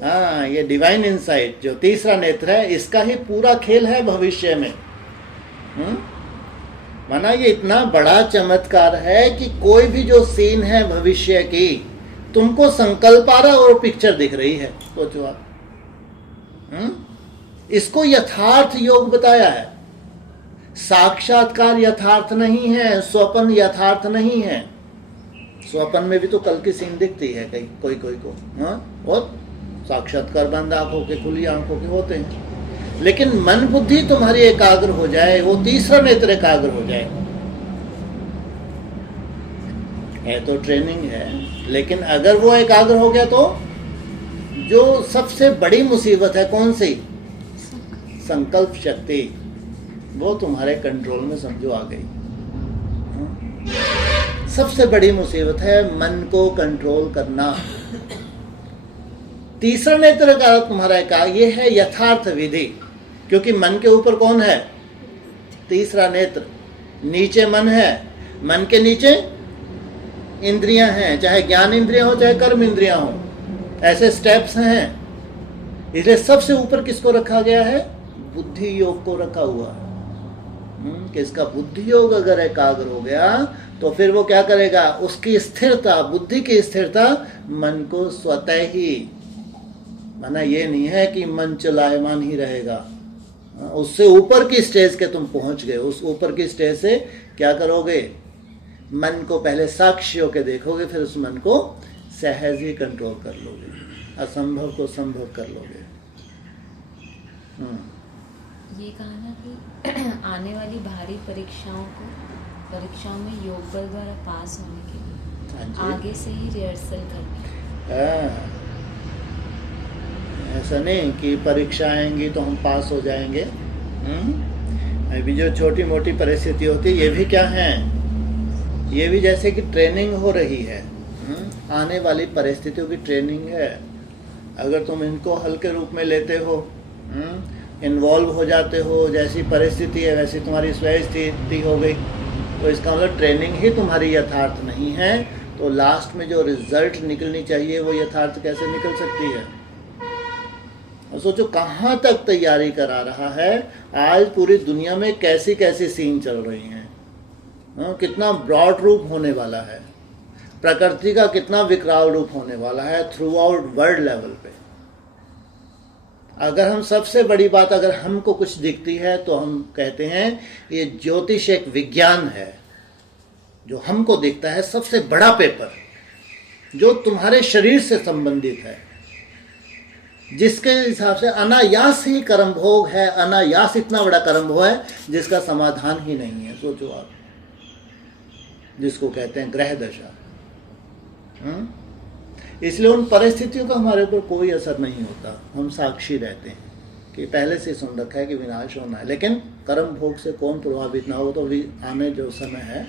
हाँ ये डिवाइन इंसाइट जो तीसरा नेत्र है, इसका ही पूरा खेल है भविष्य में। माना ये इतना बड़ा चमत्कार है कि कोई भी जो सीन है भविष्य की तुमको संकल्प आ रहा है और पिक्चर दिख रही है। सोचो आप, इसको यथार्थ योग बताया है। साक्षात्कार यथार्थ नहीं है, स्वप्न यथार्थ नहीं है। स्वप्न में भी तो कल की सीन दिखती है कहीं कोई को, और साक्षात्कार बंद आंखों के खुली आंखों के होते हैं। लेकिन मन बुद्धि तुम्हारी एकाग्र हो जाए, वो तीसरा नेत्र एकाग्र हो जाए, है तो ट्रेनिंग है। लेकिन अगर वो एकाग्र हो गया तो जो सबसे बड़ी मुसीबत है कौन सी, संकल्प शक्ति, वो तुम्हारे कंट्रोल में समझो आ गई। सबसे बड़ी मुसीबत है मन को कंट्रोल करना। तीसरा नेत्र का तुम्हारा का ये है यथार्थ विधि, क्योंकि मन के ऊपर कौन है, तीसरा नेत्र, नीचे मन है, मन के नीचे इंद्रियां हैं, चाहे ज्ञान इंद्रियां हो चाहे कर्म इंद्रियां हो, ऐसे स्टेप्स हैं। इसलिए सबसे ऊपर किसको रखा गया है, बुद्धि योग को रखा हुआ है। कि इसका बुद्धि योग अगर एकाग्र हो गया तो फिर वो क्या करेगा, उसकी स्थिरता, बुद्धि की स्थिरता मन को स्वतः ही, माना ये नहीं है कि मन चलायमान ही रहेगा, उससे ऊपर की स्टेज के तुम पहुंच गए। उस ऊपर की स्टेज से क्या करोगे, मन को पहले साक्षी होके देखोगे, फिर उस मन को सहज ही कंट्रोल कर लोगे, असंभव को संभव कर लोगे। ये कहा ना कि आने वाली भारी परीक्षाओं में योग बल द्वारा पास होने के लिए आगे से ही रिहर्सल करनी। ऐसा नहीं कि परीक्षा आएंगी तो हम पास हो जाएंगे। अभी जो छोटी मोटी परिस्थिति होती है ये भी क्या है, ये भी जैसे कि ट्रेनिंग हो रही है। आने वाली परिस्थितियों की ट्रेनिंग है। अगर तुम इनको हल्के रूप में लेते हो, इन्वॉल्व हो जाते हो, जैसी परिस्थिति है वैसी तुम्हारी स्वयं स्थिति हो गई, तो इसका मतलब ट्रेनिंग ही तुम्हारी यथार्थ नहीं है। तो लास्ट में जो रिजल्ट निकलनी चाहिए वो यथार्थ कैसे निकल सकती है। और सोचो कहाँ तक तैयारी करा रहा है। आज पूरी दुनिया में कैसी कैसी सीन चल रही हैं, कितना ब्रॉड रूप होने वाला है, प्रकृति का कितना विकराल रूप होने वाला है थ्रू आउट वर्ल्ड लेवल पे। अगर हम सबसे बड़ी बात, अगर हमको कुछ दिखती है तो हम कहते हैं ये ज्योतिष एक विज्ञान है। जो हमको दिखता है सबसे बड़ा पेपर जो तुम्हारे शरीर से संबंधित है, जिसके हिसाब से अनायास ही कर्म भोग है, अनायास इतना बड़ा कर्म भोग है जिसका समाधान ही नहीं है। सोचो आप, जिसको कहते हैं ग्रह दशा। इसलिए उन परिस्थितियों का हमारे ऊपर कोई असर नहीं होता, हम साक्षी रहते हैं कि पहले से सुन रखा है कि विनाश होना है। लेकिन कर्म भोग से कौन प्रभावित ना हो, तो भी आने जो समय है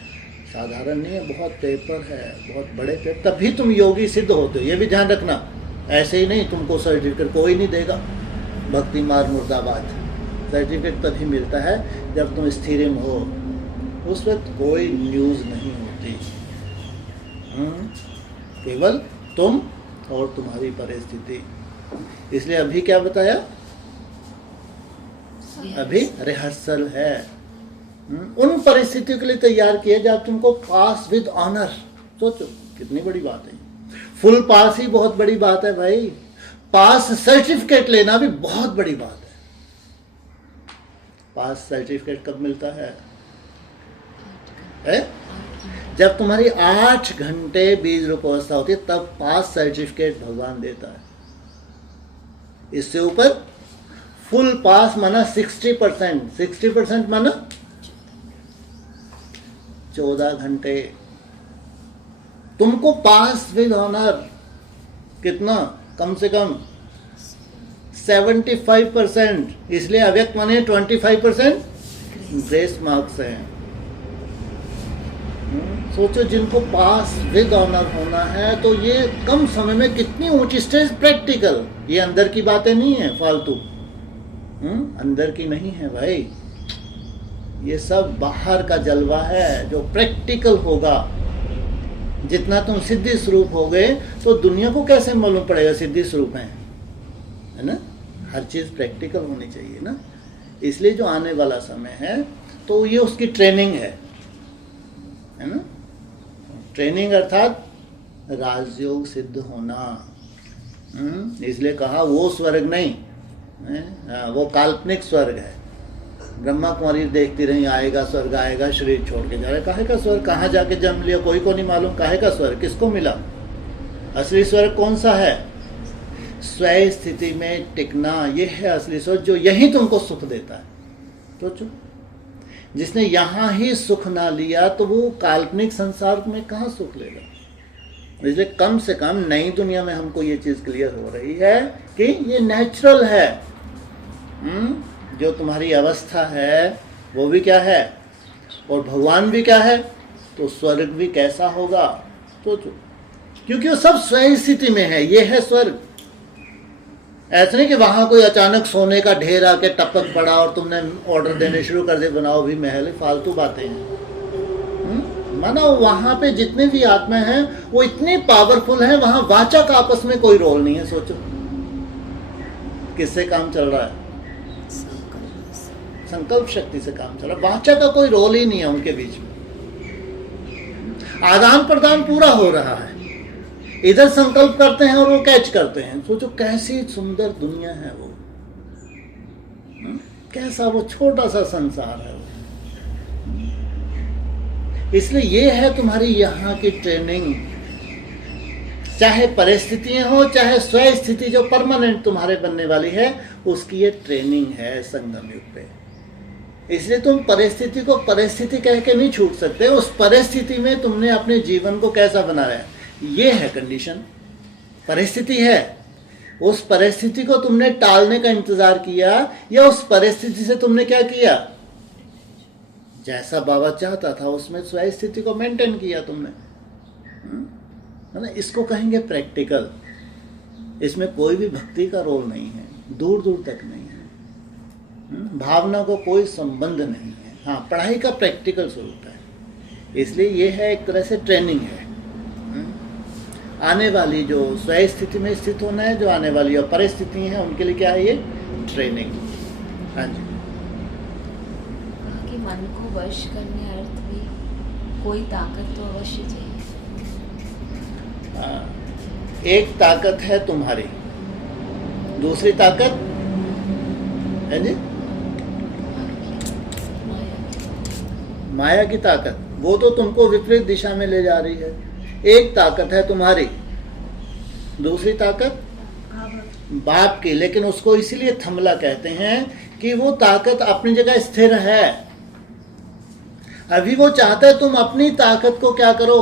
साधारण नहीं है, बहुत पेपर है, बहुत बड़े पेपर। तभी तुम योगी सिद्ध होते हो, ये भी ध्यान रखना। ऐसे ही नहीं तुमको सर्टिफिकेट कोई नहीं देगा, भक्ति मार मुर्दाबाद, सर्टिफिकेट तभी मिलता है जब तुम स्थिर हो, उस वक्त कोई न्यूज़ नहीं होती। केवल तुम और तुम्हारी परिस्थिति। इसलिए अभी क्या बताया, अभी रिहर्सल है। उन परिस्थितियों के लिए तैयार किया जब तुमको पास विद ऑनर। सोचो कितनी बड़ी बात है। फुल पास ही बहुत बड़ी बात है भाई, पास सर्टिफिकेट लेना भी बहुत बड़ी बात है। पास सर्टिफिकेट कब मिलता है? जब तुम्हारी 8 घंटे बीज रूप अवस्था होती है, तब पास सर्टिफिकेट भगवान देता है। इससे ऊपर फुल पास माना 60%, 60% माना 14 घंटे। तुमको पास विद ऑनर कितना, कम से कम 75%, इसलिए अव्यक्त माने 25% ग्रेस मार्क्स हैं। सोचो जिनको पास विद ऑनर होना है तो ये कम समय में कितनी ऊंची स्टेज। प्रैक्टिकल, ये अंदर की बातें नहीं है फालतू, अंदर की नहीं है भाई, ये सब बाहर का जलवा है जो प्रैक्टिकल होगा। जितना तुम सिद्धि स्वरूप हो गए तो दुनिया को कैसे मालूम पड़ेगा सिद्धि स्वरूप है ना। हर चीज प्रैक्टिकल होनी चाहिए ना। इसलिए जो आने वाला समय है तो ये उसकी ट्रेनिंग है ना। ट्रेनिंग अर्थात राजयोग सिद्ध होना। इसलिए कहा वो स्वर्ग नहीं, वो काल्पनिक स्वर्ग है। ब्रह्मा कुमारी देखती रही, आएगा स्वर्ग आएगा, शरीर छोड़ के जा रहे। काहे का स्वर्ग, कहाँ जाके जन्म लिया कोई को नहीं मालूम। काहे का स्वर्ग, किसको मिला? असली स्वर्ग कौन सा है? स्वयं स्थिति में टिकना, ये है असली स्वर्ग, जो यही तुमको सुख देता है। सोचो जिसने यहाँ ही सुख ना लिया तो वो काल्पनिक संसार में कहाँ सुख लेगा। इसलिए कम से कम नई दुनिया में हमको ये चीज क्लियर हो रही है कि ये नेचुरल है। जो तुम्हारी अवस्था है वो भी क्या है, और भगवान भी क्या है, तो स्वर्ग भी कैसा होगा सोचो। क्योंकि वो सब स्वयं स्थिति में है, ये है स्वर्ग। ऐसा नहीं कि वहां कोई अचानक सोने का ढेर आके टपक पड़ा और तुमने ऑर्डर देने शुरू कर दे, बनाओ भी महल। फालतू बातें हैं। माना वहां पे जितने भी आत्मा हैं वो इतनी पावरफुल हैं, वहां वाचा का आपस में कोई रोल नहीं है। सोचो किससे काम चल रहा है? संकल्प शक्ति से काम चल रहा है। वाचा का कोई रोल ही नहीं है उनके बीच में। आदान प्रदान पूरा हो रहा है, इधर संकल्प करते हैं और वो कैच करते हैं। सोचो कैसी सुंदर दुनिया है वो, कैसा वो छोटा सा संसार है वो। इसलिए ये है तुम्हारी यहाँ की ट्रेनिंग। चाहे परिस्थितियां हो, चाहे स्वयं स्थिति जो परमानेंट तुम्हारे बनने वाली है, उसकी ये ट्रेनिंग है संगम युग पे। इसलिए तुम परिस्थिति को परिस्थिति कह के नहीं छूट सकते। उस परिस्थिति में तुमने अपने जीवन को कैसा बनाया है, ये है कंडीशन। परिस्थिति है, उस परिस्थिति को तुमने टालने का इंतजार किया या उस परिस्थिति से तुमने क्या किया, जैसा बाबा चाहता था उसमें स्वयं स्थिति को मेंटेन किया तुमने, है ना। इसको कहेंगे प्रैक्टिकल। इसमें कोई भी भक्ति का रोल नहीं है, दूर दूर तक नहीं है। भावना को कोई संबंध नहीं है। हाँ, पढ़ाई का प्रैक्टिकल स्वरूप है। इसलिए ये है एक तरह से ट्रेनिंग है। आने वाली जो स्वयं स्थिति में स्थित होना है, जो आने वाली परिस्थिति है, उनके लिए क्या है ये ट्रेनिंग। हाँ जी, कि मन को वश करने अर्थ भी कोई ताकत तो अवश्य चाहिए। एक ताकत है तुम्हारी, दूसरी ताकत है जी माया की ताकत। वो तो तुमको विपरीत दिशा में ले जा रही है। एक ताकत है तुम्हारी, दूसरी ताकत बाप की। लेकिन उसको इसीलिए थमला कहते हैं कि वो ताकत अपनी जगह स्थिर है। अभी वो चाहता है तुम अपनी ताकत को क्या करो,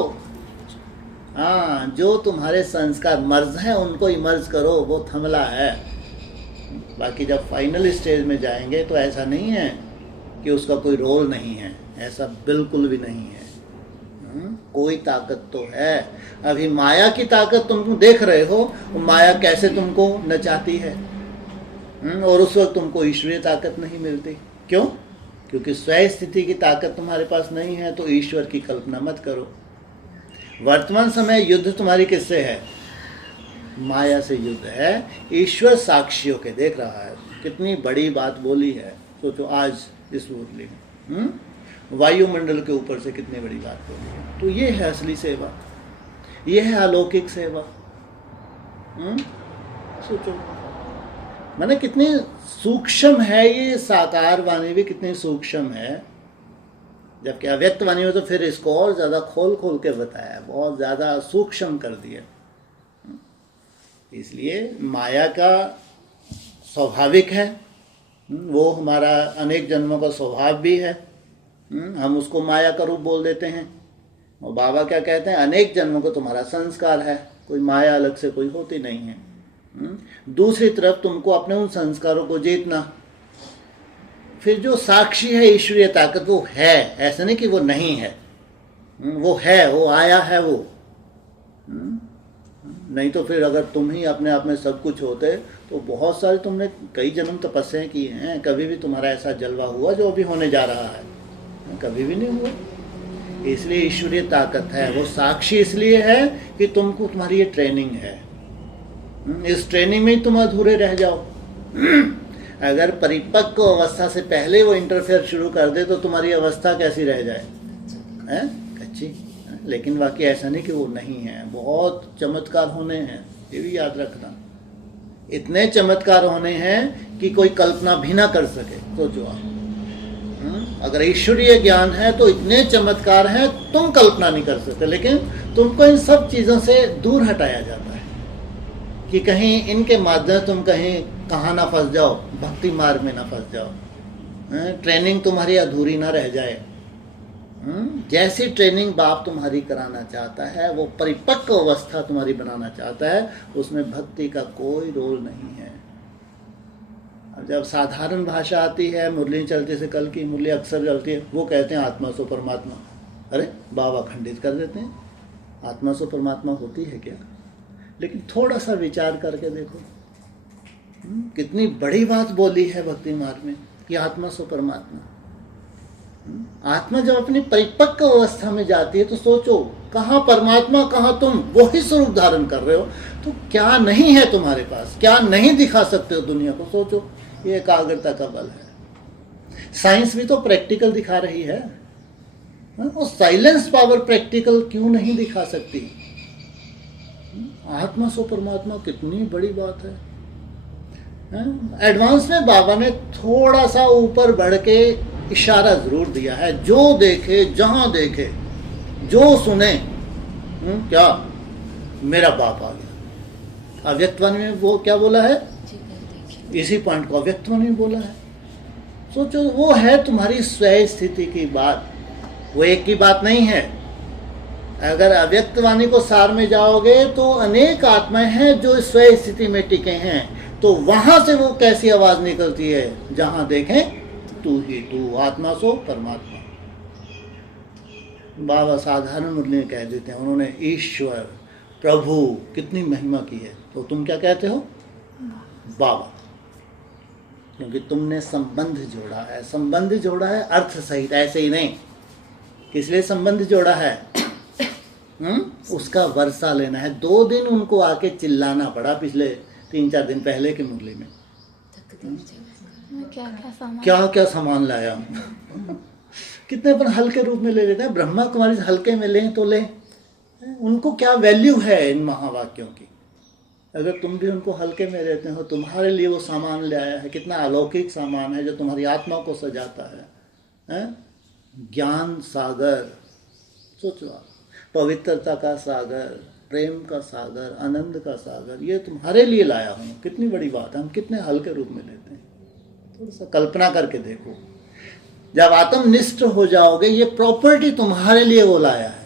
हाँ, जो तुम्हारे संस्कार मर्ज हैं उनको इमर्ज करो, वो थमला है। बाकी जब फाइनल स्टेज में जाएंगे तो ऐसा नहीं है कि उसका कोई रोल नहीं है, ऐसा बिल्कुल भी नहीं है। कोई ताकत तो है। अभी माया की ताकत तुम देख रहे हो, माया कैसे तुमको नचाती है। और उस वक्त तुमको ईश्वरीय ताकत नहीं मिलती। क्यों? क्योंकि स्वयं स्थिति की ताकत तुम्हारे पास नहीं है, तो ईश्वर की कल्पना मत करो। वर्तमान समय युद्ध तुम्हारी किससे है? माया से युद्ध है। ईश्वर साक्षियों के देख रहा है। कितनी बड़ी बात बोली है, सोचो आज इस मुरली में वायुमंडल के ऊपर से कितनी बड़ी बात बोली है। तो ये है असली सेवा, ये है अलौकिक सेवा। सोचो माने कितनी सूक्ष्म है ये साकार वाणी भी, कितनी सूक्ष्म है। जबकि अव्यक्त वाणी में तो फिर इसको और ज्यादा खोल खोल के बताया, बहुत ज्यादा सूक्ष्म कर दिया। इसलिए माया का स्वाभाविक है, वो हमारा अनेक जन्मों का स्वभाव भी है। हम उसको माया का रूप बोल देते हैं। और बाबा क्या कहते हैं? अनेक जन्मों को तुम्हारा संस्कार है, कोई माया अलग से कोई होती नहीं है। दूसरी तरफ तुमको अपने उन संस्कारों को जीतना। फिर जो साक्षी है ईश्वरीय ताकत, वो है, ऐसा नहीं कि वो नहीं है, वो है, वो आया है वो। नहीं तो फिर अगर तुम ही अपने आप में सब कुछ होते तो बहुत सारे तुमने कई जन्म तपस्याएं की हैं, कभी भी तुम्हारा ऐसा जलवा हुआ जो अभी होने जा रहा है? कभी भी नहीं हुआ। इसलिए ईश्वरीय ताकत है, वो साक्षी इसलिए है कि तुमको तुम्हारी ये ट्रेनिंग है। इस ट्रेनिंग में ही तुम अधूरे रह जाओ। अगर परिपक्व अवस्था से पहले वो इंटरफेयर शुरू कर दे तो तुम्हारी अवस्था कैसी रह जाए? कच्ची। लेकिन वाकई ऐसा नहीं कि वो नहीं है, बहुत चमत्कार होने हैं, ये भी याद रखना। इतने चमत्कार होने हैं कि कोई कल्पना भी ना कर सके। सोचो आप, अगर ईश्वरीय ज्ञान है तो इतने चमत्कार हैं तुम कल्पना नहीं कर सकते। लेकिन तुमको इन सब चीजों से दूर हटाया जाता है कि कहीं इनके माध्यम तुम कहीं कहाँ ना फंस जाओ, भक्ति मार्ग में ना फंस जाओ, ट्रेनिंग तुम्हारी अधूरी ना रह जाए। जैसी ट्रेनिंग बाप तुम्हारी कराना चाहता है, वो परिपक्व अवस्था तुम्हारी बनाना चाहता है, उसमें भक्ति का कोई रोल नहीं है। अब जब साधारण भाषा आती है, मुरली चलते से कल की मुरली अक्सर चलती है, वो कहते हैं आत्मा सो परमात्मा। अरे बाबा खंडित कर देते हैं, आत्मा सो परमात्मा होती है क्या? लेकिन थोड़ा सा विचार करके देखो, कितनी बड़ी बात बोली है भक्ति मार्ग में कि आत्मा सो परमात्मा। आत्मा जब अपनी परिपक्व अवस्था में जाती है तो सोचो, कहाँ परमात्मा कहाँ तुम, वो ही स्वरूप धारण कर रहे हो, तो क्या नहीं है तुम्हारे पास, क्या नहीं दिखा सकते हो दुनिया को? सोचो, ये एकाग्रता का बल है। साइंस भी तो प्रैक्टिकल दिखा रही है, और साइलेंस पावर प्रैक्टिकल क्यों नहीं दिखा सकती? आत्मा सो परमात्मा कितनी बड़ी बात है। एडवांस में बाबा ने थोड़ा सा ऊपर बढ़ के इशारा जरूर दिया है, जो देखे, जहां देखे, जो सुने, क्या मेरा बाप आ गया। अव्यक्तवाणी में वो क्या बोला है? इसी पॉइंट को अव्यक्तवाणी में बोला है। सोचो, वो है तुम्हारी स्वयं स्थिति की बात, वो एक की बात नहीं है। अगर अव्यक्तवाणी को सार में जाओगे तो अनेक आत्माएं हैं जो स्वयं स्थिति में टिके हैं, तो वहां से वो कैसी आवाज निकलती है? जहां देखें तू ही तू, आत्मा सो परमात्मा। बाबा साधारण मुरली में कह देते हैं, उन्होंने ईश्वर प्रभु कितनी महिमा की है, तो तुम क्या कहते हो? बाबा। क्योंकि तुमने संबंध जोड़ा है, संबंध जोड़ा है अर्थ सहित, ऐसे ही नहीं। किस लिए संबंध जोड़ा है? उसका वर्षा लेना है। 2 दिन उनको आके चिल्लाना पड़ा पिछले 3-4 दिन पहले की मुरली में। क्या क्या सामान लाया कितने अपन हल्के रूप में ले लेते हैं। ब्रह्मा कुमारी हल्के में लें तो लें, उनको क्या वैल्यू है इन महावाक्यों की? अगर तुम भी उनको हल्के में लेते हो, तुम्हारे लिए वो सामान ले आया है, कितना अलौकिक सामान है जो तुम्हारी आत्मा को सजाता है? ज्ञान सागर, सोचो आप, पवित्रता का सागर, प्रेम का सागर, आनंद का सागर, ये तुम्हारे लिए लाया हूँ। कितनी बड़ी बात है, हम कितने हल्के रूप में लेते हैं। थोड़ा सा कल्पना करके देखो, जब आत्मनिष्ठ हो जाओगे, ये प्रॉपर्टी तुम्हारे लिए वो लाया है।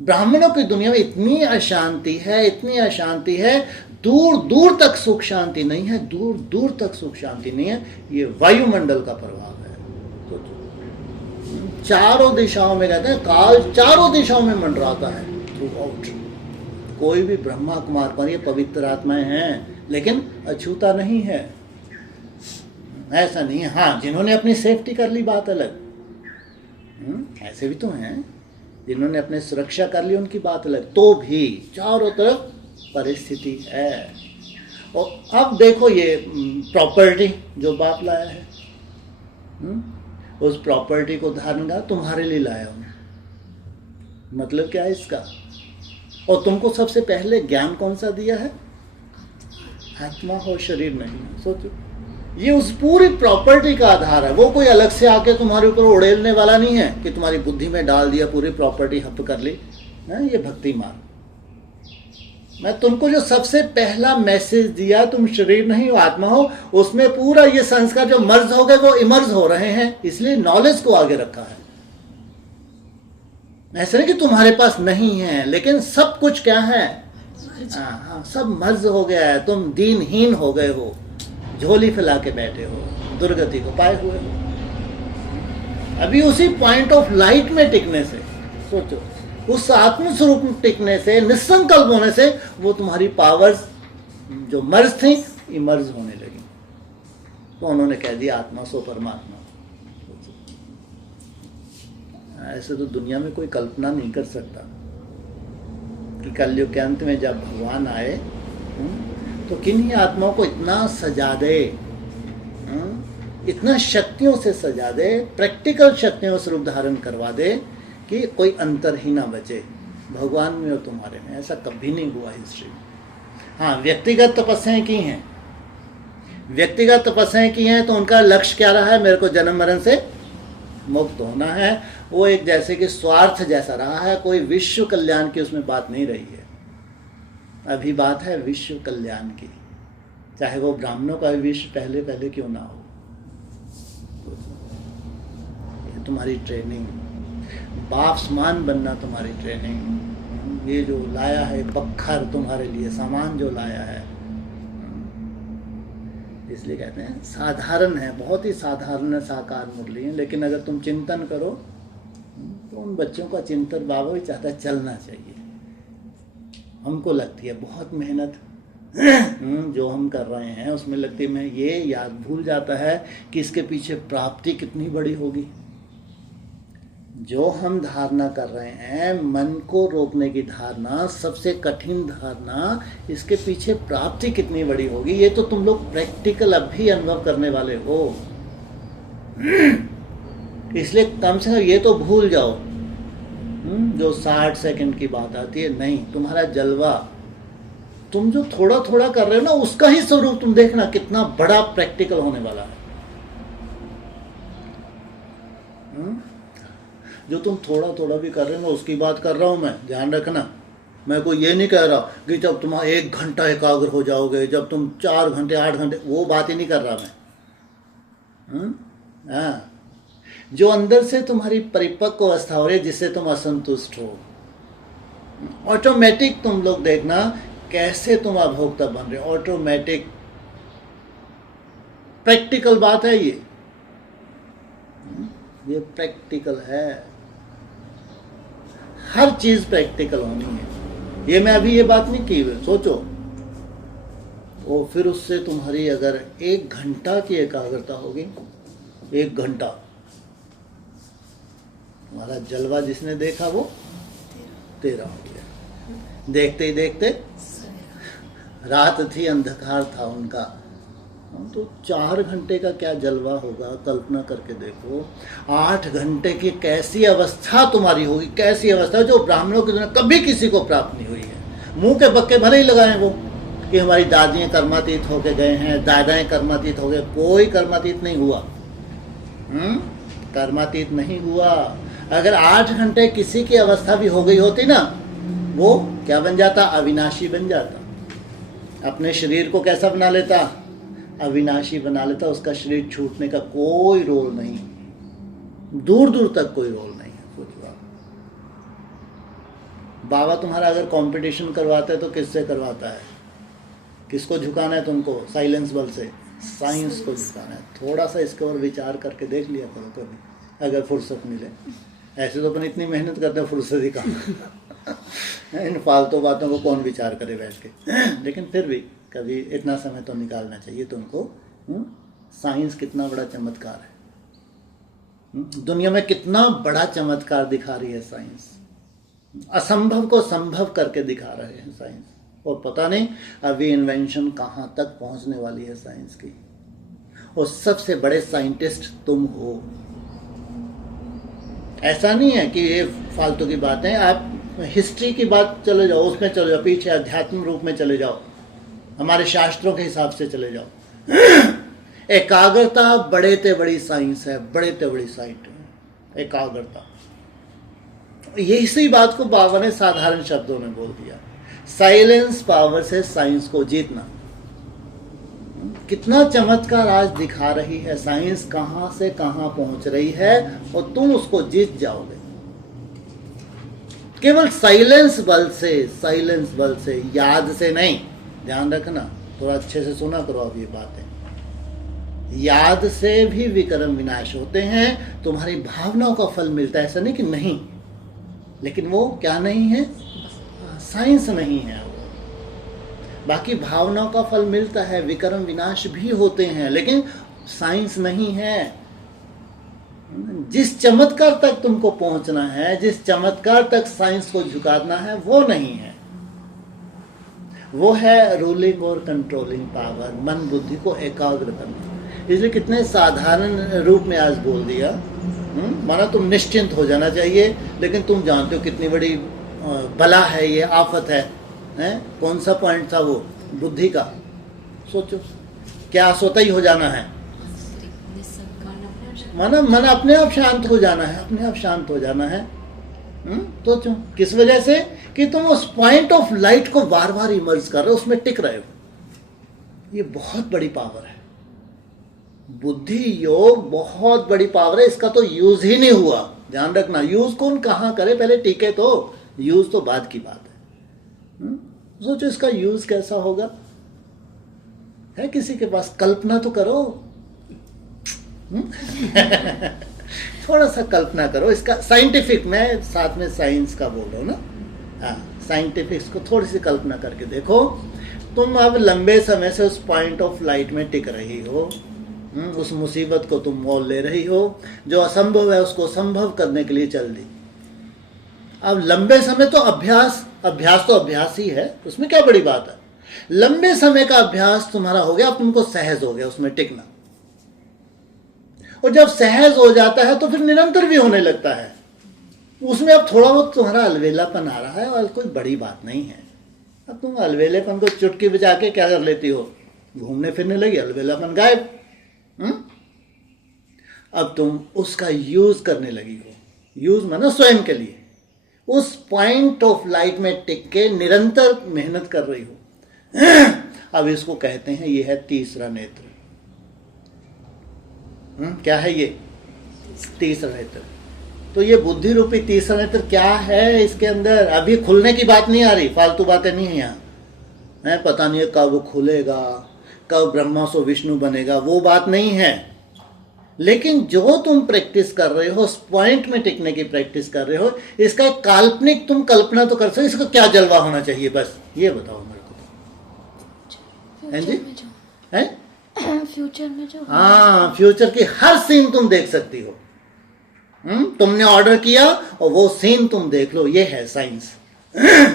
ब्राह्मणों की दुनिया में इतनी अशांति है, इतनी अशांति है, दूर दूर तक सुख शांति नहीं है, दूर दूर तक सुख शांति नहीं है। ये वायुमंडल का प्रभाव है। तो चारों दिशाओं में कहते हैं, काल चारों दिशाओं में मंडराता है थ्रू आउट। कोई भी ब्रह्मा कुमार पर ये पवित्र आत्माएं हैं, लेकिन अछूता नहीं है, ऐसा नहीं है। हाँ, जिन्होंने अपनी सेफ्टी कर ली बात अलग, ऐसे भी तो हैं जिन्होंने अपनी सुरक्षा कर ली, उनकी बात अलग, तो भी चारों तरफ परिस्थिति है। और अब देखो ये प्रॉपर्टी जो बाप लाया है, उस प्रॉपर्टी को धारण कर तुम्हारे लिए लाया हूं, मतलब क्या है इसका? और तुमको सबसे पहले ज्ञान कौन सा दिया है? आत्मा हो, शरीर नहीं। सोचो, ये उस पूरी प्रॉपर्टी का आधार है। वो कोई अलग से आके तुम्हारे ऊपर उड़ेलने वाला नहीं है कि तुम्हारी बुद्धि में डाल दिया, पूरी प्रॉपर्टी हप कर ली ना। ये भक्ति मार्ग। मैं तुमको जो सबसे पहला मैसेज दिया, तुम शरीर नहीं हो, आत्मा हो, उसमें पूरा ये संस्कार जो मर्ज हो गए वो इमर्ज हो रहे हैं, इसलिए नॉलेज को आगे रखा है। ऐसा नहीं कि तुम्हारे पास नहीं है, लेकिन सब कुछ क्या है? हाँ, सब मर्ज हो गया है। तुम दीनहीन हो गए हो, झोली फैला के बैठे हो, दुर्गति को पाए हुए हो। अभी उसी पॉइंट ऑफ लाइट में टिकने से, सोचो, उस आत्म स्वरूप में टिकने से, निसंकल्प होने से, वो तुम्हारी पावर्स जो मर्ज थी इमर्ज होने लगी। तो उन्होंने कह दिया आत्मा सो परमात्मा। ऐसे तो दुनिया में कोई कल्पना नहीं कर सकता कि कलयुग के अंत में जब भगवान आए तो किन्हीं आत्माओं को इतना सजा दे, इतना शक्तियों से सजा दे, प्रैक्टिकल शक्तियों से रूप धारण करवा दे कि कोई अंतर ही ना बचे भगवान में और तुम्हारे में। ऐसा कभी नहीं हुआ हिस्ट्री में। हाँ, व्यक्तिगत तपस्याएं की हैं, व्यक्तिगत तपस्याएं की हैं, तो उनका लक्ष्य क्या रहा है? मेरे को जन्म मरण से मुक्त होना है। वो एक जैसे कि स्वार्थ जैसा रहा है, कोई विश्व कल्याण की उसमें बात नहीं रही है। अभी बात है विश्व कल्याण की, चाहे वो ब्राह्मणों का विश्व पहले पहले क्यों ना हो। ये तुम्हारी ट्रेनिंग, बाप समान बनना तुम्हारी ट्रेनिंग। ये जो लाया है बखर तुम्हारे लिए, सामान जो लाया है, इसलिए कहते हैं साधारण है, बहुत ही साधारण है, साकार मुरली है। लेकिन अगर तुम चिंतन करो तो उन बच्चों का चिंतन बाबा भी चाहता है चलना चाहिए। हमको लगती है बहुत मेहनत जो हम कर रहे हैं उसमें लगती है, मैं ये याद भूल जाता है कि इसके पीछे प्राप्ति कितनी बड़ी होगी। जो हम धारणा कर रहे हैं, मन को रोकने की धारणा, सबसे कठिन धारणा, इसके पीछे प्राप्ति कितनी बड़ी होगी, ये तो तुम लोग प्रैक्टिकल अभी अनुभव करने वाले हो। इसलिए कम से कम ये तो भूल जाओ जो 60 सेकंड की बात आती है। नहीं, तुम्हारा जलवा, तुम जो थोड़ा थोड़ा कर रहे हो ना, उसका ही स्वरूप तुम देखना कितना बड़ा प्रैक्टिकल होने वाला है। जो तुम थोड़ा थोड़ा भी कर रहे हो, उसकी बात कर रहा हूं मैं, ध्यान रखना। मैं कोई ये नहीं कह रहा कि जब तुम 1 घंटा एकाग्र हो जाओगे, जब तुम 4 घंटे 8 घंटे, वो बात ही नहीं कर रहा मैं। हाँ, जो अंदर से तुम्हारी परिपक्व अवस्था हो रही है, जिससे तुम असंतुष्ट हो, ऑटोमेटिक तुम लोग देखना कैसे तुम अभोक्ता बन रहे हो। ऑटोमेटिक प्रैक्टिकल बात है ये प्रैक्टिकल है। हर चीज प्रैक्टिकल होनी है। ये मैं अभी ये बात नहीं की, सोचो। तो फिर उससे तुम्हारी अगर 1 घंटा की एकाग्रता होगी, 1 घंटा, तुम्हारा जलवा जिसने देखा वो 13 हो गया। देखते ही देखते रात थी, अंधकार था उनका, तो 4 घंटे का क्या जलवा होगा, कल्पना करके देखो। 8 घंटे की कैसी अवस्था तुम्हारी होगी, कैसी अवस्था जो ब्राह्मणों की दुनिया कभी किसी को प्राप्त नहीं हुई है। मुंह के बक्के भले ही लगाए वो कि हमारी दादियां कर्मातीत होके गए हैं, दादाएं कर्मातीत हो गए, कोई कर्मातीत नहीं हुआ। कर्मातीत नहीं हुआ। अगर 8 घंटे किसी की अवस्था भी हो गई होती ना, वो क्या बन जाता? अविनाशी बन जाता। अपने शरीर को कैसा बना लेता? अविनाशी बना लेता। उसका शरीर छूटने का कोई रोल नहीं, दूर दूर तक कोई रोल नहीं है। सोचो आप, बाबा तुम्हारा अगर कंपटीशन करवाता है तो किससे करवाता है? किसको झुकाना है तुमको? साइलेंस बल से साइंस को झुकाना है। थोड़ा सा इसके और विचार करके देख लिया करो कभी, अगर फुर्सत मिले। ऐसे तो अपन इतनी मेहनत करते हैं, फुर्सत ही कहाँ। इन फालतू बातों को कौन विचार करे बैठ के। लेकिन फिर भी कभी इतना समय तो निकालना चाहिए तुमको। साइंस कितना बड़ा चमत्कार है। दुनिया में कितना बड़ा चमत्कार दिखा रही है साइंस। असंभव को संभव करके दिखा रहे हैं साइंस। और पता नहीं अभी इन्वेंशन कहाँ तक पहुँचने वाली है साइंस की। और सबसे बड़े साइंटिस्ट तुम हो। ऐसा नहीं है कि ये फालतू की बात है। आप हिस्ट्री की बात चले जाओ, उसमें चले जाओ, पीछे अध्यात्म रूप में चले जाओ, हमारे शास्त्रों के हिसाब से चले जाओ। एकाग्रता बड़े ते बड़ी साइंस है, बड़े ते बड़ी साइंस है एकाग्रता। ये इसी बात को बाबा ने साधारण शब्दों में बोल दिया। साइलेंस पावर से साइंस को जीतना। कितना चमत्कार आज दिखा रही है साइंस, कहां से कहां पहुंच रही है, और तुम उसको जीत जाओगे केवल साइलेंस बल से, याद से नहीं। ध्यान रखना, थोड़ा अच्छे से सुना करो अब ये बातें। याद से भी विक्रम विनाश होते हैं, तुम्हारी भावनाओं का फल मिलता है, ऐसा नहीं कि नहीं, लेकिन वो क्या नहीं है, साइंस नहीं है वो। बाकी भावनाओं का फल मिलता है, विक्रम विनाश भी होते हैं, लेकिन साइंस नहीं है। जिस चमत्कार तक तुमको पहुंचना है, जिस चमत्कार तक साइंस को झुकाना है, वो नहीं है। वो है रूलिंग और कंट्रोलिंग पावर, मन बुद्धि को एकाग्र करना। इसलिए कितने साधारण रूप में आज बोल दिया। माना तुम निश्चिंत हो जाना चाहिए, लेकिन तुम जानते हो कितनी बड़ी बला है ये, आफत है। कौन सा पॉइंट था वो, बुद्धि का। सोचो क्या सोता ही हो जाना है, माना मन अपने आप शांत हो जाना है, अपने आप शांत हो जाना है। सोचो किस वजह से, कि तुम उस पॉइंट ऑफ लाइट को बार बार इमर्ज कर रहे हो, उसमें टिक रहे हो। ये बहुत बड़ी पावर है। बुद्धि योग बहुत बड़ी पावर है, इसका तो यूज ही नहीं हुआ। ध्यान रखना, यूज कौन कहां करे, पहले टिके तो, यूज तो बाद की बात है। सोचो इसका यूज कैसा होगा। है किसी के पास, कल्पना तो करो। थोड़ा सा कल्पना करो इसका। साइंटिफिक, मैं साथ में साइंस का बोल रहा हूं ना। हाँ, साइंटिफिक को थोड़ी सी कल्पना करके देखो। तुम अब लंबे समय से उस पॉइंट ऑफ लाइट में टिक रही हो, उस मुसीबत को तुम मोल ले रही हो, जो असंभव है उसको संभव करने के लिए चल दी। अब लंबे समय तो अभ्यास तो अभ्यास ही है, उसमें क्या बड़ी बात है। लंबे समय का अभ्यास तुम्हारा हो गया, अब तुमको सहज हो गया उसमें टिकना। और जब सहज हो जाता है तो फिर निरंतर भी होने लगता है। उसमें अब थोड़ा बहुत तुम्हारा अलवेलापन आ रहा है, और कोई बड़ी बात नहीं है। अब तुम अलवेलेपन को चुटकी बजा के क्या कर लेती हो, घूमने फिरने लगी, अलवेलापन गायब। अब तुम उसका यूज करने लगी हो। यूज माना स्वयं के लिए, उस पॉइंट ऑफ लाइट में टिक के निरंतर मेहनत कर रही हो। अब इसको कहते हैं, ये है तीसरा नेत्र। क्या है ये तीसरा नेत्र? तो ये बुद्धि रूपी तीसरा नेत्र क्या है इसके अंदर? अभी खुलने की बात नहीं आ रही, फालतू बातें नहीं है यहाँ। है पता नहीं है कब खुलेगा, कब ब्रह्मा सो विष्णु बनेगा, वो बात नहीं है। लेकिन जो तुम प्रैक्टिस कर रहे हो, उस पॉइंट में टिकने की प्रैक्टिस कर रहे हो, इसका एक काल्पनिक तुम कल्पना तो कर सकते, इसका क्या जलवा होना चाहिए, बस ये बताओ मेरे को। हैं जी? हैं? फ्यूचर में जो, हाँ, फ्यूचर की हर सीन तुम देख सकती हो। तुमने ऑर्डर किया और वो सीन तुम देख लो, ये है साइंस।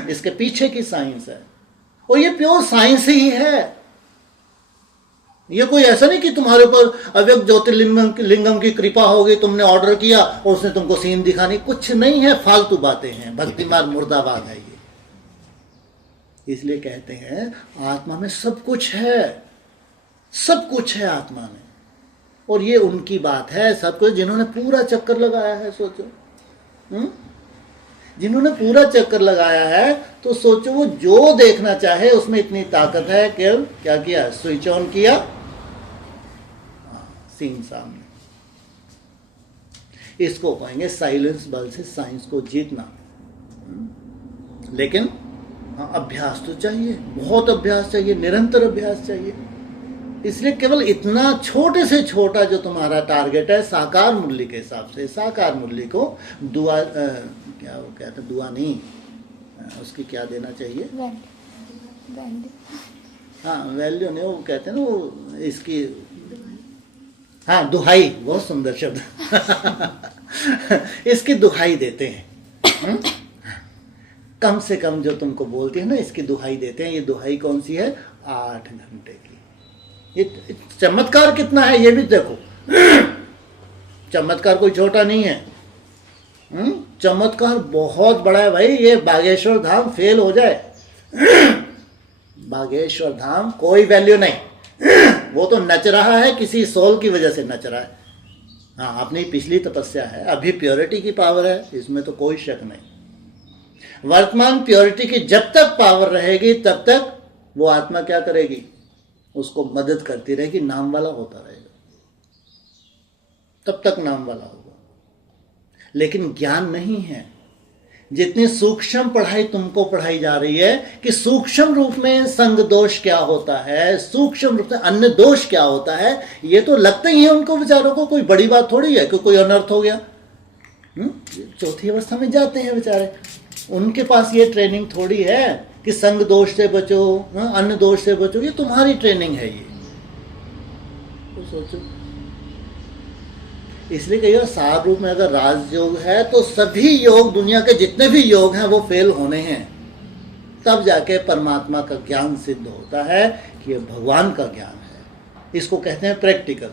इसके पीछे की साइंस है, और ये प्योर साइंस ही है। ये कोई ऐसा नहीं कि तुम्हारे ऊपर अव्यक्त ज्योतिर्लिंगम की कृपा होगी, तुमने ऑर्डर किया और उसने तुमको सीन दिखानी, कुछ नहीं है, फालतू बातें हैं, भक्ति मार्ग मुर्दाबाद है ये। इसलिए कहते हैं आत्मा में सब कुछ है, सब कुछ है आत्मा में। और ये उनकी बात है, सब कुछ जिन्होंने पूरा चक्कर लगाया है। सोचो, जिन्होंने पूरा चक्कर लगाया है, तो सोचो वो जो देखना चाहे उसमें इतनी ताकत है। केवल क्या किया, स्विच ऑन किया, सीन सामने। इसको कहेंगे साइलेंस बल से साइंस को जीतना। लेकिन अभ्यास तो चाहिए, बहुत अभ्यास चाहिए, निरंतर अभ्यास चाहिए। इसलिए केवल इतना छोटे से छोटा जो तुम्हारा टारगेट है, साकार मुरली के हिसाब से, साकार मुरली को दुआ, क्या वो कहते हैं, दुआ नहीं, उसकी क्या देना चाहिए, हाँ वैल्यू नहीं, वो कहते हैं ना वो इसकी, हाँ दुहाई, बहुत सुंदर शब्द इसकी दुहाई देते हैं। कम से कम जो तुमको बोलती है ना, इसकी दुहाई देते हैं। ये दुहाई कौन सी है? 8 घंटे की। ये चमत्कार कितना है ये भी देखो। चमत्कार कोई छोटा नहीं है। चमत्कार बहुत बड़ा है भाई। ये बागेश्वर धाम फेल हो जाए, बागेश्वर धाम कोई वैल्यू नहीं। वो तो नच रहा है, किसी सोल की वजह से नच रहा है। हाँ अपनी पिछली तपस्या है, अभी प्योरिटी की पावर है, इसमें तो कोई शक नहीं। वर्तमान प्योरिटी की जब तक पावर रहेगी तब तक वो आत्मा क्या करेगी? उसको मदद करती रहेगी, नाम वाला होता रहेगा, तब तक नाम वाला होगा। लेकिन ज्ञान नहीं है। जितनी सूक्ष्म पढ़ाई तुमको पढ़ाई जा रही है कि सूक्ष्म रूप में संग दोष क्या होता है, सूक्ष्म रूप में अन्य दोष क्या होता है, ये तो लगता ही है उनको बेचारों को, कोई बड़ी बात थोड़ी है कि कोई अनर्थ हो गया। चौथी अवस्था में जाते हैं बेचारे, उनके पास ये ट्रेनिंग थोड़ी है कि संग दोष से बचो, अन्य दोष से बचो। ये तुम्हारी ट्रेनिंग है ये, तो सोचो। इसलिए कहिए सार रूप में अगर राजयोग है तो सभी योग, दुनिया के जितने भी योग हैं वो फेल होने हैं, तब जाके परमात्मा का ज्ञान सिद्ध होता है कि ये भगवान का ज्ञान है। इसको कहते हैं प्रैक्टिकल।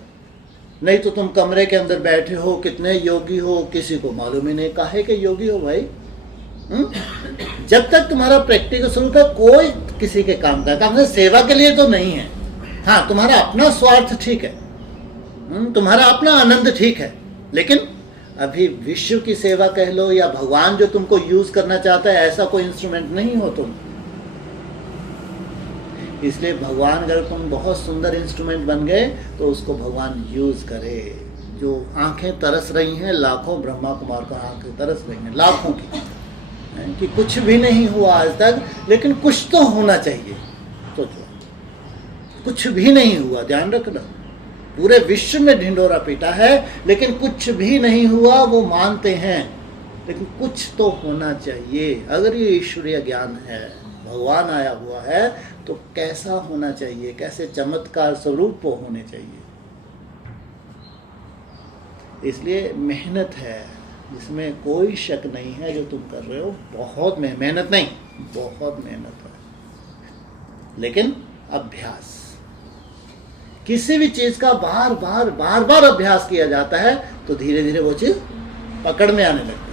नहीं तो तुम कमरे के अंदर बैठे हो, कितने योगी हो, किसी को मालूम ही नहीं काहे के योगी हो भाई। जब तक तुम्हारा प्रैक्टिकल स्वरूप है, कोई किसी के काम का काम से सेवा के लिए तो नहीं है। हाँ तुम्हारा अपना स्वार्थ ठीक है, तुम्हारा अपना आनंद ठीक है, लेकिन अभी विश्व की सेवा कह लो या भगवान जो तुमको यूज करना चाहता है, ऐसा कोई इंस्ट्रूमेंट नहीं हो तुम। इसलिए भगवान अगर तुम बहुत सुंदर इंस्ट्रूमेंट बन गए तो उसको भगवान यूज करे। जो आंखें तरस रही हैं, लाखों ब्रह्मा कुमार को आंखें तरस रही हैं, लाखों की, कि कुछ भी नहीं हुआ आज तक, लेकिन कुछ तो होना चाहिए। सोचो, कुछ भी नहीं हुआ, ध्यान रखना। पूरे विश्व में ढिंडोरा पीटा है लेकिन कुछ भी नहीं हुआ, वो मानते हैं, लेकिन कुछ तो होना चाहिए। अगर ये ईश्वरीय ज्ञान है, भगवान आया हुआ है, तो कैसा होना चाहिए, कैसे चमत्कार स्वरूप वो होने चाहिए। इसलिए मेहनत है, जिसमें कोई शक नहीं है जो तुम कर रहे हो। बहुत मेहनत नहीं, बहुत मेहनत है, लेकिन अभ्यास। किसी भी चीज का बार बार अभ्यास किया जाता है तो धीरे धीरे वो चीज पकड़ में आने लगती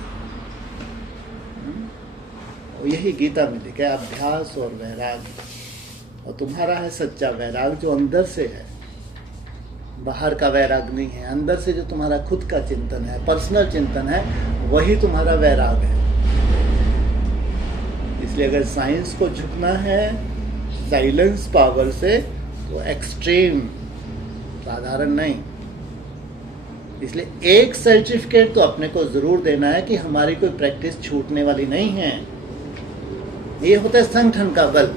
है। यही गीता में लिखा है, अभ्यास और वैराग्य। और तुम्हारा है सच्चा वैराग जो अंदर से है, बाहर का वैराग नहीं है। अंदर से जो तुम्हारा खुद का चिंतन है, पर्सनल चिंतन है, वही तुम्हारा वैराग है। इसलिए अगर साइंस को झुकना है साइलेंस पावर से तो एक्सट्रीम, साधारण नहीं। इसलिए एक सर्टिफिकेट तो अपने को जरूर देना है कि हमारी कोई प्रैक्टिस छूटने वाली नहीं है। ये होता है संगठन का बल।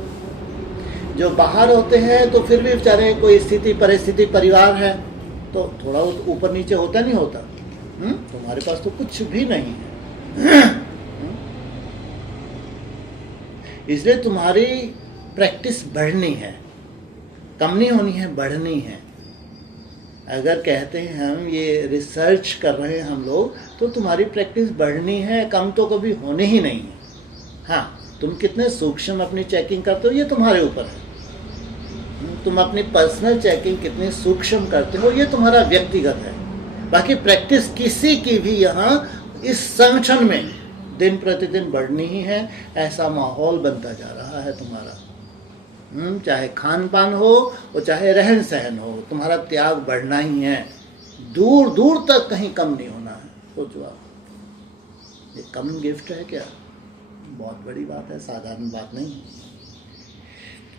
जो बाहर होते हैं तो फिर भी बेचारे कोई स्थिति परिस्थिति परिवार है तो थोड़ा ऊपर नीचे होता नहीं होता। तुम्हारे पास तो कुछ भी नहीं है। इसलिए तुम्हारी प्रैक्टिस बढ़नी है, कम नहीं होनी है, बढ़नी है। अगर कहते हैं हम ये रिसर्च कर रहे हैं हम लोग, तो तुम्हारी प्रैक्टिस बढ़नी है, कम तो कभी होने ही नहीं है। हाँ तुम कितने सूक्ष्म अपनी चेकिंग करते हो ये तुम्हारे ऊपर है। तुम अपनी पर्सनल चेकिंग कितनी सूक्ष्म करते हो ये तुम्हारा व्यक्तिगत है। बाकी प्रैक्टिस किसी की भी यहाँ इस संगठन में दिन प्रतिदिन बढ़नी ही है। ऐसा माहौल बनता जा रहा है तुम्हारा। चाहे खान पान हो और चाहे रहन सहन हो, तुम्हारा त्याग बढ़ना ही है। दूर दूर तक कहीं कम नहीं होना है। सोचो आप, ये कम गिफ्ट है क्या? बहुत बड़ी बात है, साधारण बात नहीं।